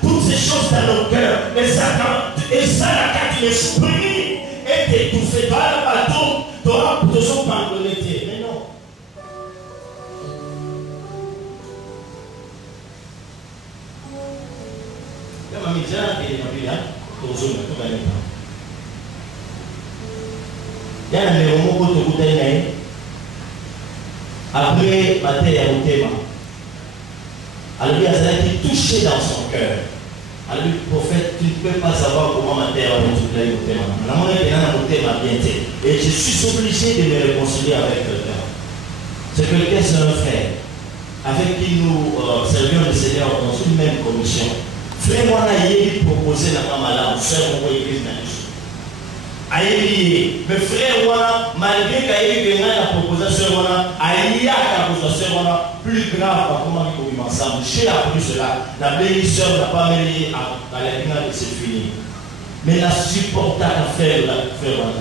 Toutes ces choses dans nos cœurs, et ça la carte l'esprit est étouffé par le bateau, tu auras besoin de pardonner. Mais non. Après, Mathé a été alors lui a été touché dans son cœur. Alors le prophète, tu ne peux pas savoir comment ma terre a été touchée au thème. Et je suis obligé de me réconcilier avec quelqu'un. C'est quelqu'un, c'est un frère, avec qui nous servions le Seigneur dans une même commission. Frère, moi, il proposé la femme à l'âme, frère, moi, l'église n'a aïe, mais frère, malgré qu'il y ait la proposition, aïe, la proposition plus grave, comment il faut vivre ensemble. J'ai appris cela. La bénédiction n'a pas mené à la finale de cette fini. Mais la supportable affaire,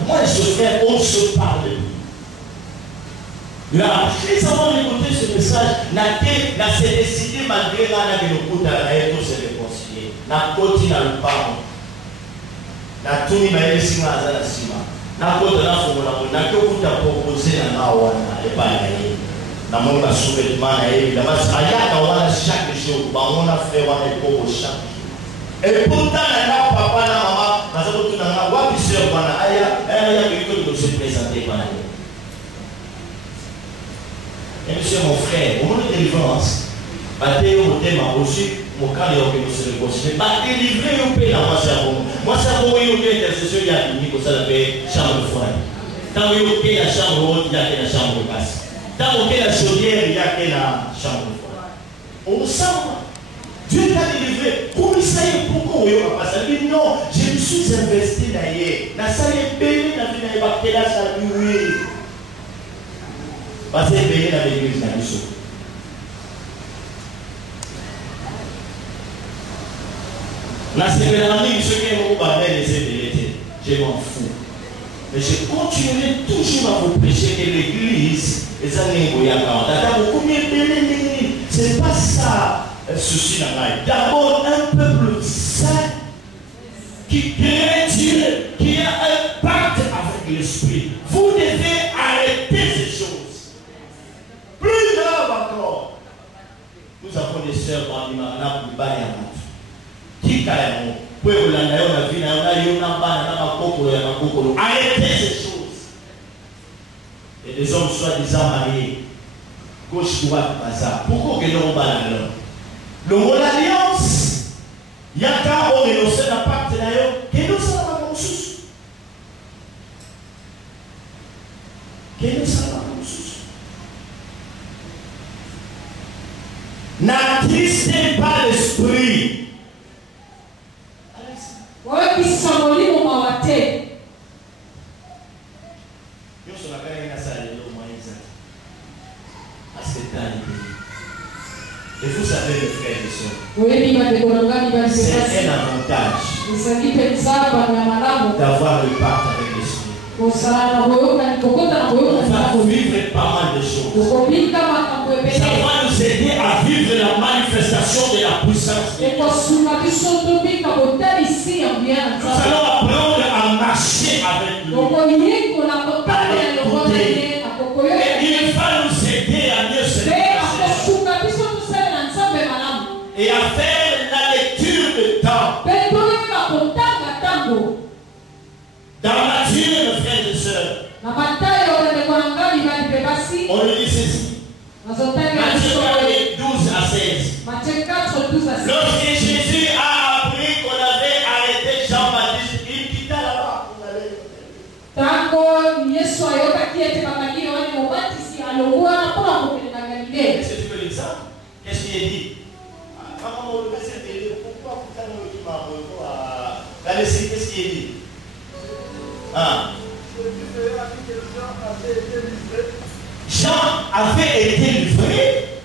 moi et ce frère, on se parle. Là, après avoir écouté ce message, n'a s'est décidé malgré là que le coup d'arrêt, tout se réconcilier. N'a continué à le parler. Na tuni na yeye singa azala sima na kota na fomo na ko kuta proposer na wana e pa na yeye na mo na souverain na yeye la mas ayaka wana chaque jour ba mona frère wana e ko chaque jour et pourtant na papa na maman na sababu tuna wapi sio bwana aya kiko se présenter bwana et monsieur mon frère au moment de délivrance batez au thème aussi mon cas est que nous se réconcilier. Pas délivrer au pays dans moi cerveau. Moi cerveau il y a intercession il y a une ça s'appelle chambre de foyer. Tant il y a la chambre haute, il y a la chambre basse. Tant il y a la chaudière, il y a la chambre de foyer. On sent Dieu t'a délivré. Comment ça y est pourquoi on va pas ça? Il dit non, je me suis investi d'ailleurs. Na ça y est payé na vie na bakela ça oui. Parce que payé na l'église na biso. La cérémonie, ce qui est mon les aider, je m'en fous. Mais je continuerai toujours à vous prêcher que l'église, les années où il y a c'est pas ça, ceci là. D'abord, un peuple saint qui crée Dieu, qui a un pacte avec l'esprit. Vous devez arrêter ces choses. Plus grave encore, nous avons des sœurs dans l'imana pour Bayama. Arrêtez ces choses. Et les hommes soi-disant mariés, gauche, droite, ça. Pourquoi que nous allons le mot d'alliance, il y a qu'à renoncer à la pacte d'ailleurs, que nous sommes à sous. Que nous sommes à sous. N'attristez pas l'esprit. Et vous savez, les frères et sœurs, c'est un avantage d'avoir le pacte avec l'esprit. On va vivre pas mal de choses. Ça va nous aider à vivre la manifestation de la puissance. Nous allons apprendre à marcher avec lui. Et il va nous aider à mieux se et à faire la lecture de temps. Dans Matthieu, mes frères et sœurs, on lui dit ceci. Matthieu 4, 12 à 16. Matthieu 4, 12 à 16. Lorsque Jésus a appris qu'on avait arrêté Jean-Baptiste, il quitta là-bas. Tango Yesu ayokaki ete bakangi Yohane Mobatisi alongwa mpona kokende na Galilée. Est-ce que tu peux lire ça? Qu'est-ce qu'il a dit? Pourquoi qu'est-ce qu'il a dit? Ah. Jean avait été livré,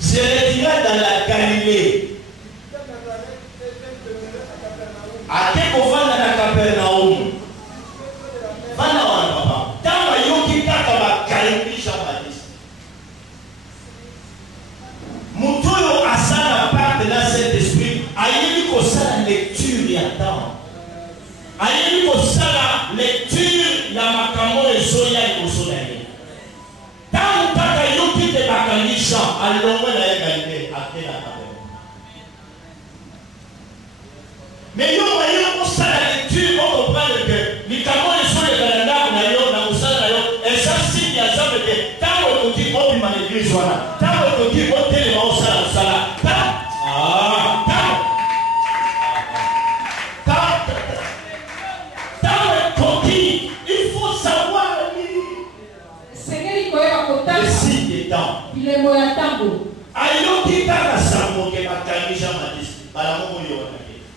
se retira dans la Galilée. A te kovanda na Capernaum. Vanda wana papa. Tama yoki kaka ba Galilée Jean-Baptiste. Mutoyo asala part de la Saint-Esprit. Ayebi ko sala lecture ya temps. Ayebi ko sala lecture ya makambo ezoya liboso na ye. Tant kaka yoki te bakangi Jean alongwe na ye Galilée ate na Capernaum. Mais yo mayo ko sala lecture on comprend que likambo ezoya galanda na yo na musala na yo esa signe ya zambe te tango koki obima na église wana tango koki otele ma osala musala il faut savoir le signe des temps. Ayoki kaka sango ke bakangi Jean-Baptiste balamongo yo.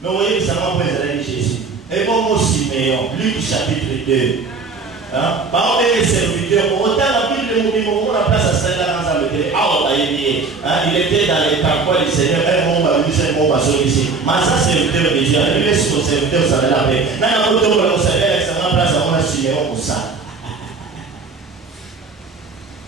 Mais vous voyez, ça m'a présenté Jésus. Et bon, aussi, Luc chapitre 2. Par les serviteurs, autant la Bible nous dit qu'on a place à celle-là dans la il était dans les campagnes du Seigneur, un bon babi, un bon basso ici. Mais ça, serviteur de Dieu, il est sur le serviteur, ça va l'appeler. Dans la moto, on va servir, ça va place à mon assuré pour ça.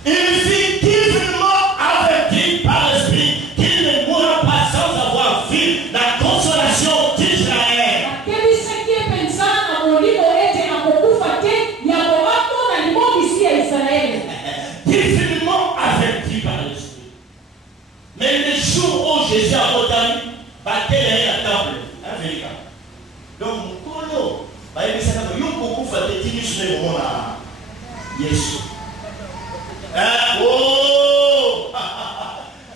Il fit divinement averti par l'Esprit qu'il ne mourra pas sans avoir vu la consolation d'Israël. Divinement averti par l'Esprit. Mais le jour où Jésus a retenu, battait la table. Donc, Mukolo, il y a beaucoup de gens qui ont Yesu. Oh!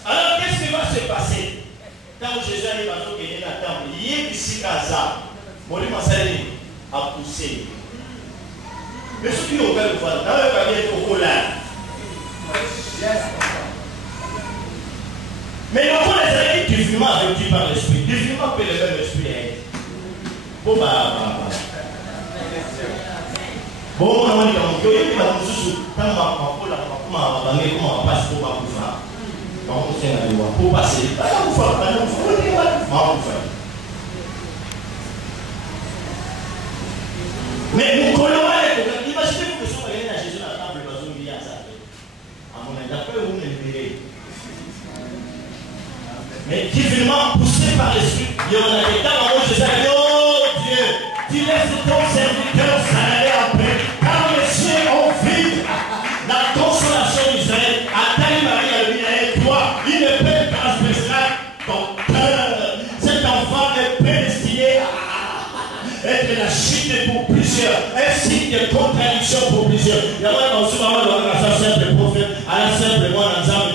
Alors qu'est-ce qui va se passer quand Jésus arrive à gagner la table? Il y a ici Gaza, Mori Massali a poussé. Mais ce qui est au cas de voir, dans le cabinet au collage. Mais le fond des amis, divinement avec par l'esprit. Divinement peut le même esprit. Bon, bon, on dit que il va nous soucier. Tant qu'on va banguer, comment on passe pour pas pouvoir. On tient la loi pour passer. Mais nous connaissons imaginez-vous que si on regarde à Jésus à la table, le bateau il y a ça. À mon avis, d'après vous me libérez. Mais divinement poussé par l'esprit, il y en a des temps où Jésus a dit, oh Dieu, tu laisses ton serviteur s'en aller en paix. Car les cieux ont vu la consolation d'Israël. À ta Marie, et toi, il ne peut transgresser ton cœur. Cet enfant est prédestiné à être la chute pour plusieurs, un signe de contradiction pour plusieurs. Il y a un souvent à la simple prophète, à la simple moi, dans un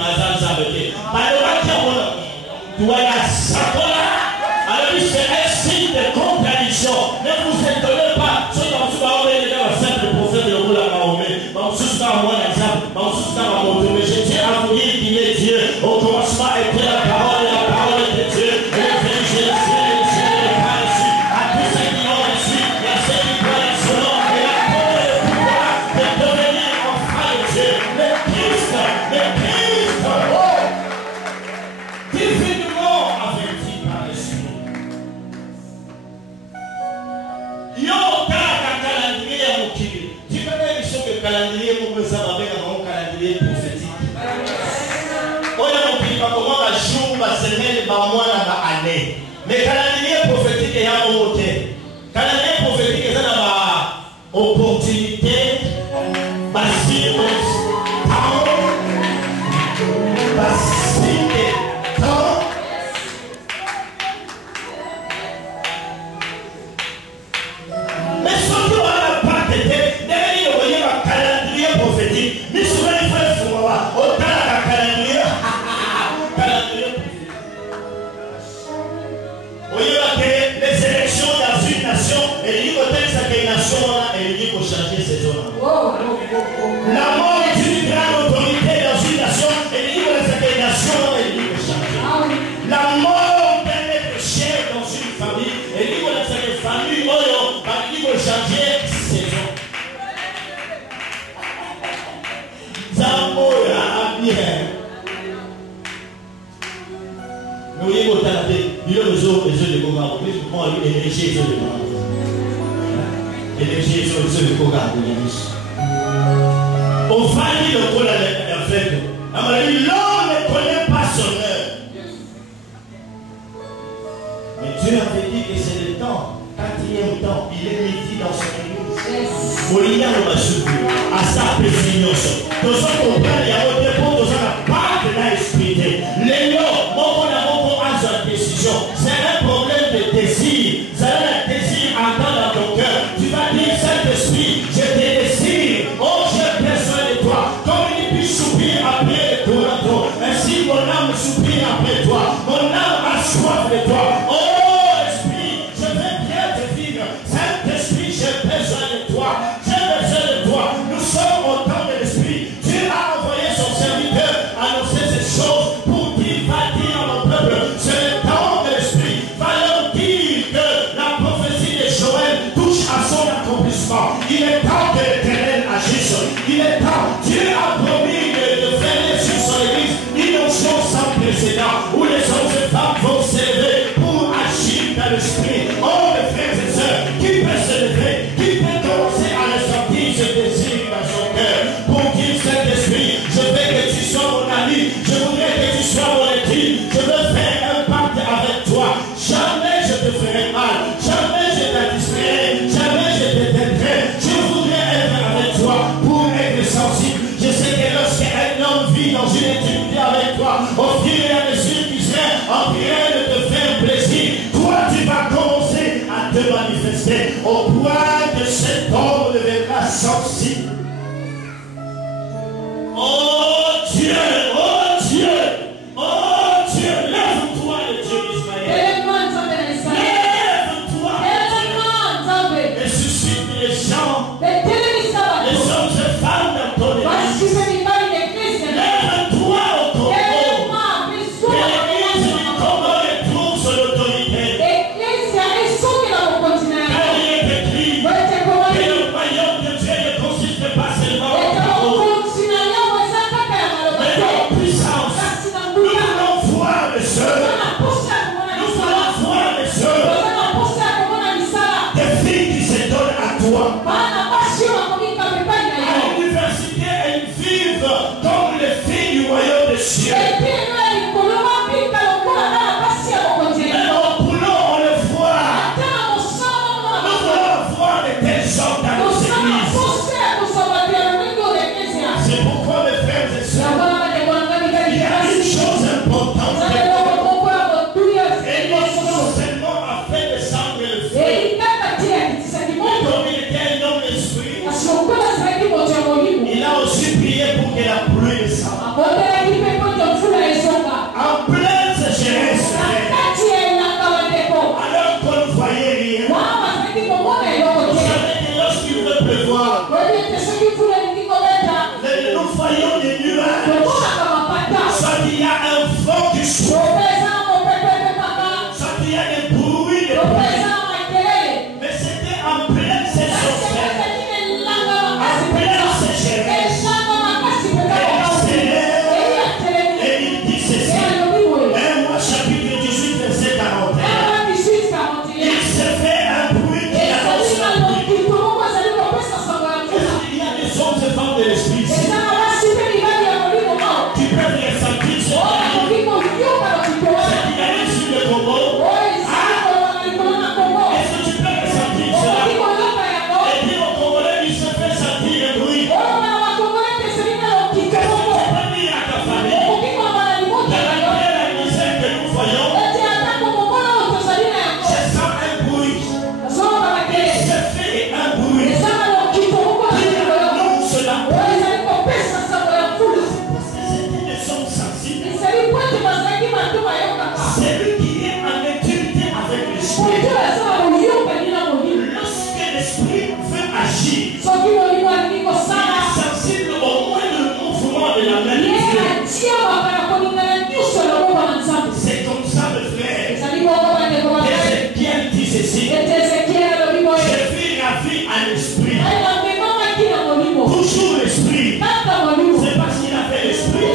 alors c'est un signe de contradiction. Ne vous étonnez pas. Ce dans le simple prophète de Roula Mahomet. Mais je tiens à vous dire qu'il est Dieu. Au commencement était la parole et la parole était Dieu. Et le Jésus n'est pas reçu. À tous ceux qui l'ont reçu, il y a ceux qui croient son nom. Et la parole et le pouvoir de devenir enfant de Dieu. Le Christ, oh! Divinement averti par l'Esprit. Yo, t'as calendrier à mon kiri. Tu connais le calendrier pour me savoir avec un calendrier prophétique. On a compris comment la jour, la semaine, la mois, la année. Mais calendrier prophétique est à mon côté. Calendrier prophétique est à ma opportunité, ma silence, mais surtout à la part de Dieu, vous voyez un calendrier prophétique. Mais souvent, il faut Nous voyons au Canada, il y a les autres de Koga, mais je prends l'énergie sur le Koga. L'énergie sur le Koga. On va dire le Koga en fait. L'homme ne connaît pas son heure. Mais Dieu avait dit que c'est le temps, 4e temps, il est midi dans son église. Molia ne va subir à sa précision. Nous sommes compris, il y a un dépôt, nous avons pas de l'esprit. Les lots, mon amour, a sa décision. C'est un problème de désir. C'est un désir entend dans ton cœur. Tu vas dire, Saint-Esprit, je te désire. Oh, j'ai besoin de toi. Comme il puisse soupir après toi. Ainsi, mon âme soupire après toi. Mon âme a soif de toi. Oh, Esprit, je veux bien te vivre. Saint-Esprit, j'ai besoin de toi. J'ai besoin de toi. Nous sommes au temps de l'Esprit. Dieu a envoyé son serviteur annoncer ces choses pour qu'il va dire à mon peuple, c'est le temps de l'Esprit. Va leur dire que la prophétie de Joël touche à son accomplissement. Il est temps que l'Éternel agisse. Il est temps. Dieu a promis de faire sur son église une onction sans précédent où les hommes et femmes vont s'élever pour agir dans l'Esprit. Oh, mes frères et sœurs, qui peut s'élever, qui peut commencer à ressentir ce désir dans son cœur pour dire Saint-Esprit, je veux que tu sois mon ami, je voudrais que tu sois mon équipe, je veux faire un pacte avec toi. Jamais je te ferai mal, jamais je t'indispérerai, jamais je te têterai. Je voudrais être avec toi pour être sensible. Je sais que lorsqu'un homme vit dans une intimité avec toi, au fur et à mesure qu'il serait en train de te faire plaisir, toi tu vas commencer à te manifester au point de cet homme deviendra sensible. Oh Dieu, oh Dieu, oh Dieu, lève-toi le Dieu d'Israël. Lève-toi et suscite les gens, les hommes et femmes dans ton église. Lève-toi au Congo. Que l'église du Congo retrouve son autorité. Car il est écrit que le royaume de Dieu ne consiste pas seulement au Congo, mais en puissance. Nous voulons voir les œuvres. Nous voulons voir les œuvres des filles qui se donnent à toi. À l'université, elles vivent comme les filles du royaume des cieux. Mais au boulot, on le voit. Nous voulons voir de tels hommes dans nos églises. C'est pourquoi, mes frères et sœurs, il y a une chose importante. Et non seulement a fait descendre le feu, mais comme il était un homme d'esprit, il a aussi prié pour que la pluie descende. En pleine sécheresse, alors qu'on ne voyait rien. Vous savez que lorsqu'il veut pleuvoir, nous voyons des nuages. Soit il y a un vent qui souffle, soit il y a des bruits de pluie. Mais c'était en pleine sécheresse. En pleine sécheresse. Et il dit ceci. 1 Roi chapitre 18, verset 41. Il s'est fait un bruit qui annonce la pluie. Il y a des hommes et femmes de l'esprit ici qui peuvent ressentir ce bruit. C'est qu'il y a des sur le Congo. Est-ce que tu peux ressentir cela? Et dire aux Congolais, il se fait sentir le bruit. Qu'est-ce que tu peux dire à ta famille? Malgré la misère que nous voyons, je sens un bruit. Il se fait un bruit qui annonce la pluie. Parce que c'était des hommes sensibles. C'est lui qui est en intimité avec l'esprit. Lorsque l'esprit veut agir, il est sensible au moins le mouvement de la main de Dieu. C'est comme ça, mes frères. Ézéchiel dit ceci. J'ai vu la vie à l'esprit. Toujours l'esprit. C'est parce qu'il a fait l'esprit.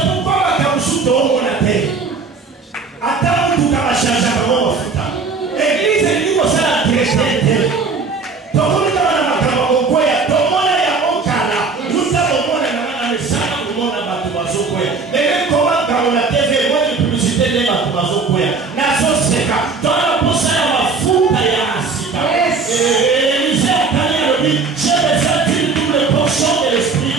C'est pourquoi on a sous ton mon appel. Attends, tout cas, changer à mon futa. Église, elle dit que ça la traité. Ton monde est dans la macabre, quoi, ton monde est à mon cala. Nous avons mon ami, ça, le monde a battu ma zo, quoi. Mais même comment, quand on a TV, moi, de publicité, les battu ma zo, quoi. Nazo Seka, dans la poche, à ma futa, et à Sika. Et Élisée a calé à lui, j'ai besoin d'une double portion de l'esprit.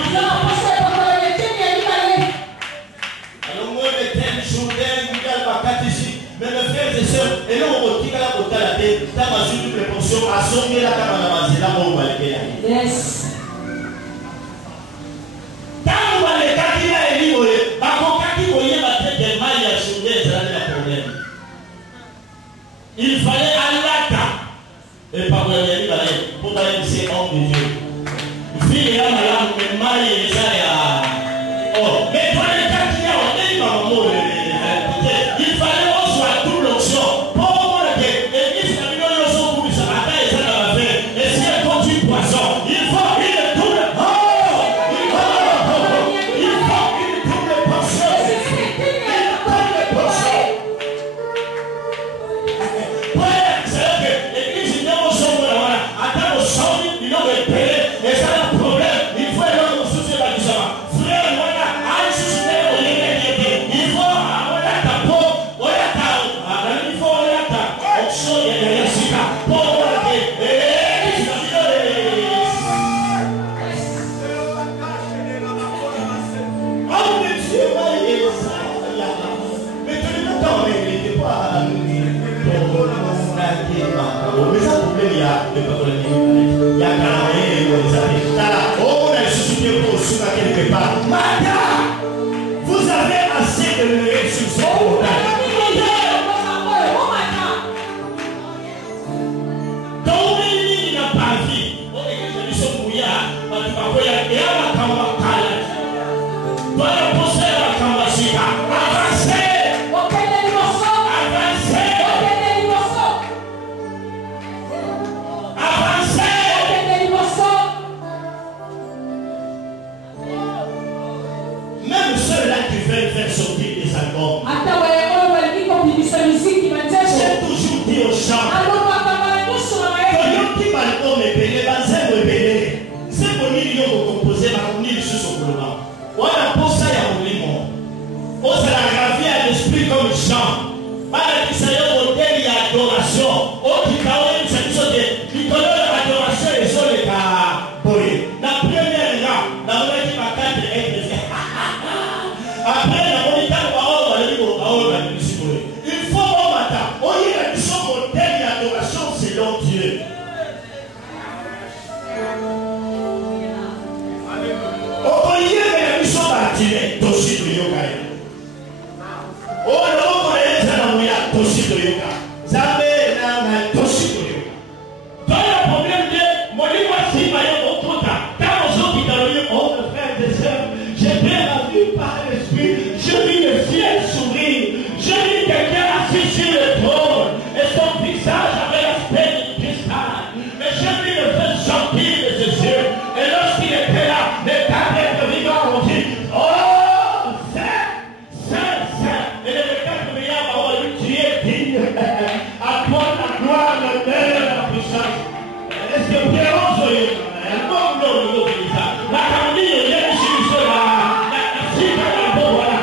Mais mes frères et sœurs, et là on retire la côte à la tête, tu as ma double portion, à son la camarade, là on va le faire. Yes. Quand on va le faire, il a élu, par contre, quand il voyait la tête des mailles à souder, ça avait un problème. Il fallait aller et par le dernier, pour aller c'est homme de Dieu. Il fait là, madame, les mailles, les aïe. Oh, mais toi, les gars qui ont dit, maman, il fallait qu'on soit tout l'option. Pour l'église, la million de choses pour ça matin et ça va faire. Et si elle conduit poisson, il faut une double. Il faut une double portion. Une double portion. C'est que l'église, il y a un son pour la voilà. Attends, au son, il y a un pélé. Et ça a un problème. Il faut aller au souci de la vie. Frère, voilà, allez, si tu veux, il faut. Vous avez assez de lever sur ce portail. Même ceux-là qui veulent faire sortir des albums, j'ai toujours dit aux gens, on s'est aggravé à l'esprit comme Jean. Par qui s'est modèle et adoration. Au qui a eu cette chose de l'adoration et sur les cas. La première là, la vraie qui m'a quatre être. Après, la monitaire parole, il faut au matin. On y a dit son modèle et adoration selon Dieu. On y a mis son bâtiment, aussi de yoga. Oh non, on est dans le toshi de yoga. Jamais dans le toshi de yoga. Dans le problème de mon livre, si maillot au contact, quand on s'en dit dans le lieu, oh mes frères et sœurs, j'ai bien vu par l'esprit, je vis le ciel sourire, je vis quelqu'un assis sur le trône, et son visage avait l'aspect du cristal. Mais je vis le feu gentil de ses yeux, et lorsqu'il était là, les cadres vivants ont dit, oh, à toi la gloire, l'honneur et la puissance. Est-ce que vous avez la famille, il y a des choses là. La cible, voilà.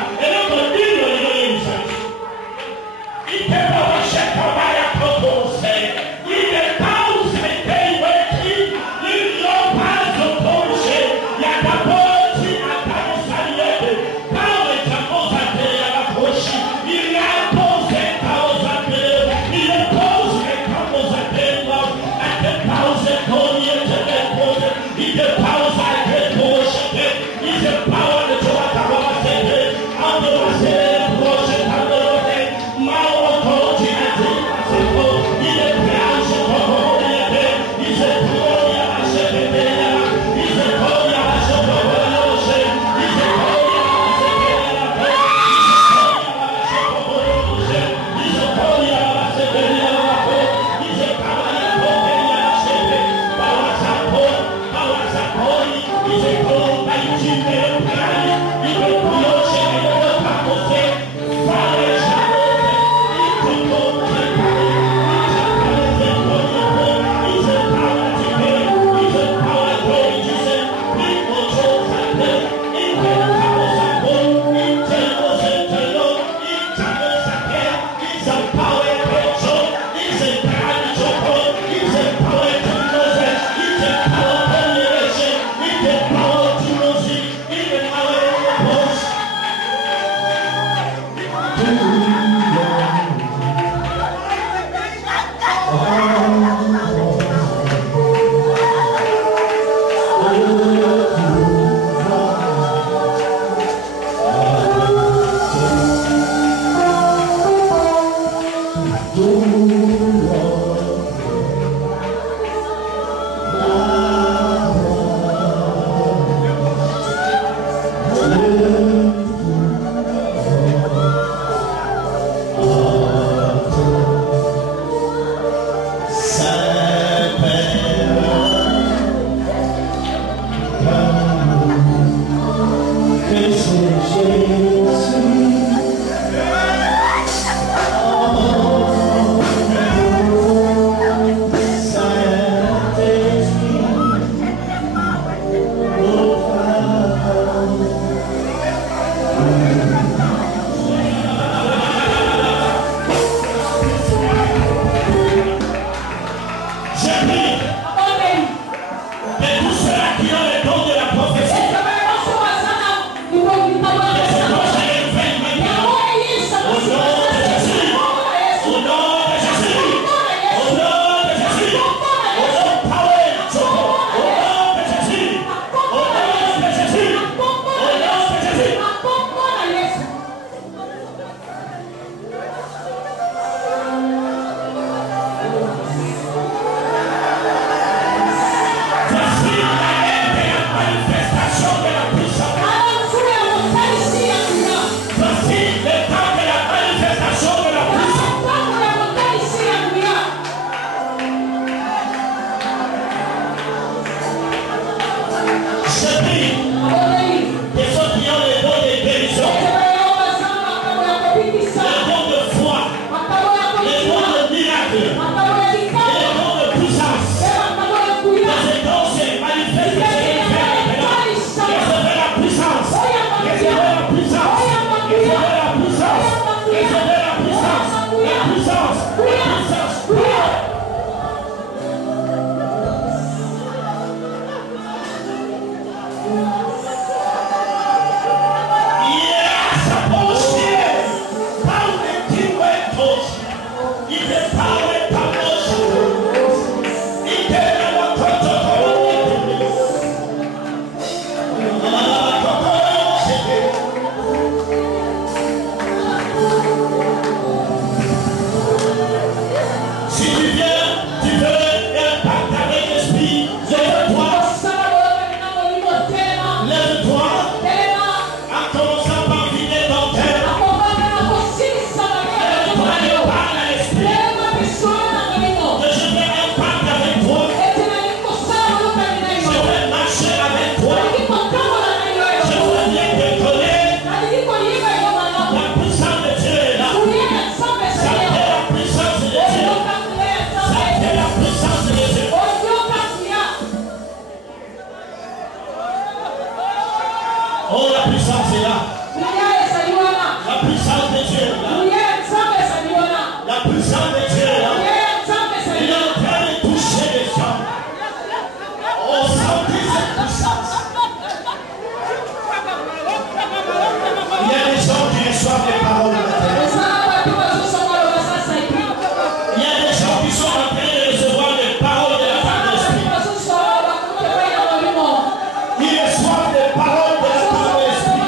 puissance de Dieu est là. La puissance de Dieu est là. Il est en train de toucher les gens. On sentit cette puissance. Il y a des gens qui reçoivent les paroles de la terre. Il y a des gens qui sont en train de recevoir les paroles de la part de l'Esprit. Ils reçoivent les paroles de la part de l'Esprit.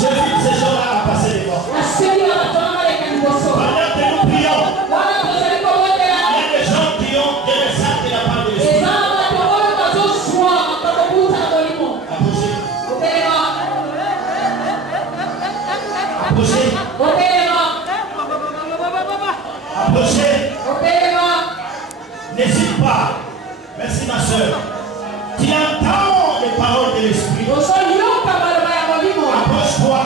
J'invite ces gens-là à passer les portes. Pendant que nous prions, il y a des gens qui ont des messages de la part de l'Esprit. Approchez. Approchez. N'hésite pas. Merci ma soeur. Tu entends les paroles de l'Esprit. Approche-toi.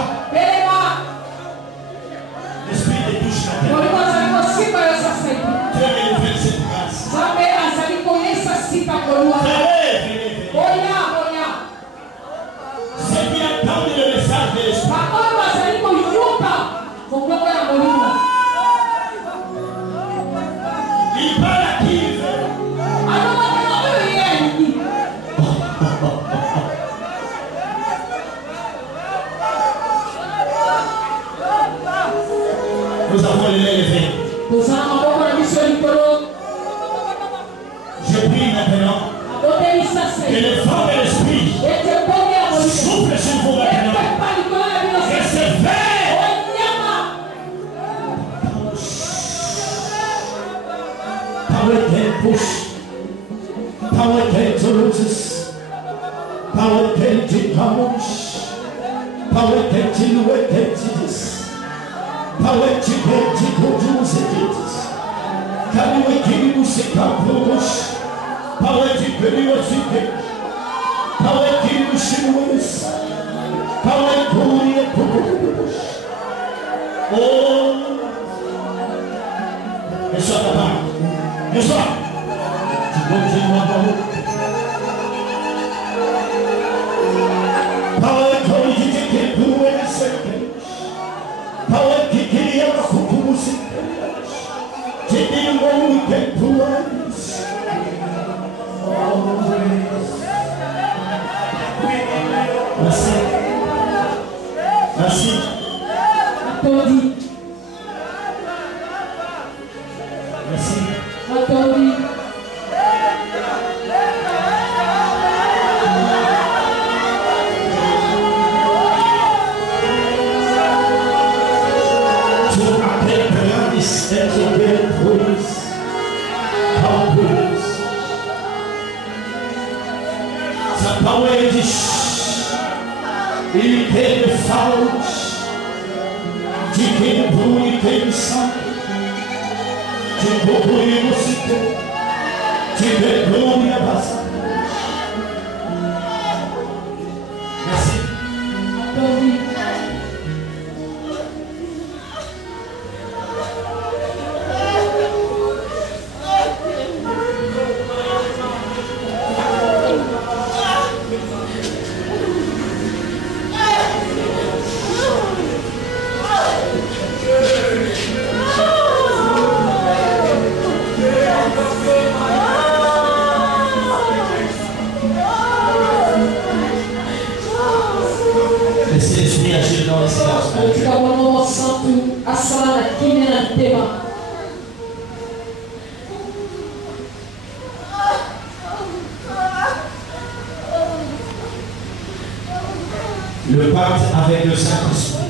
L'Esprit te touche maintenant. Tu es délivré de cette grâce. Ceux qui entendent le message de l'Esprit. Il parle à qui il veut. Nous avons les mains levées. Je prie maintenant que le vent de l'Esprit souffle sur vous maintenant. Recevez. Power can push. Power can loses. Power can demolish. Power can work entities. Power can produce entities. Can we give you sick and push? Power can you sick. Power can you shimmers. Power can you push. Oh. Et soit là-bas. Et soit. Tu continues à parler. Power can you take it away a second. Power can you have a cuckoo. Taking what we can do us. Merci. Merci. Merci. Sa power il tem falsos, de quem brune tem sangue, de bobuí você tem, de vergonha e abasar. Le pacte avec le Saint-Esprit.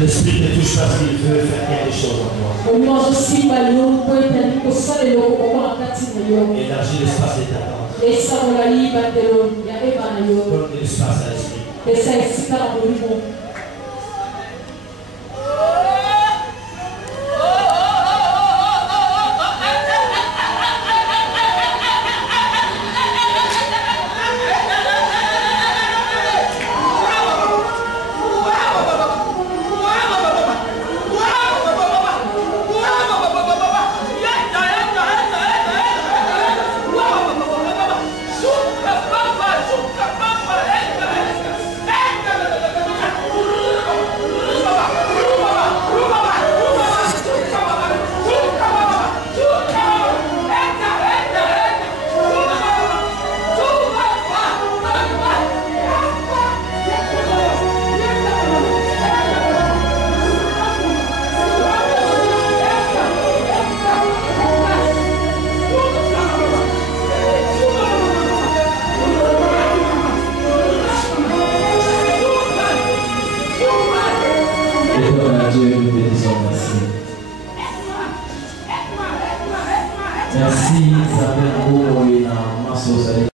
L'Esprit te touche parce qu'il veut faire quelque chose en toi. Élargis l'espace de ta tente. Donne l'espace à l'Esprit. Dieu, nous te disons merci. Merci, ça fait beaucoup,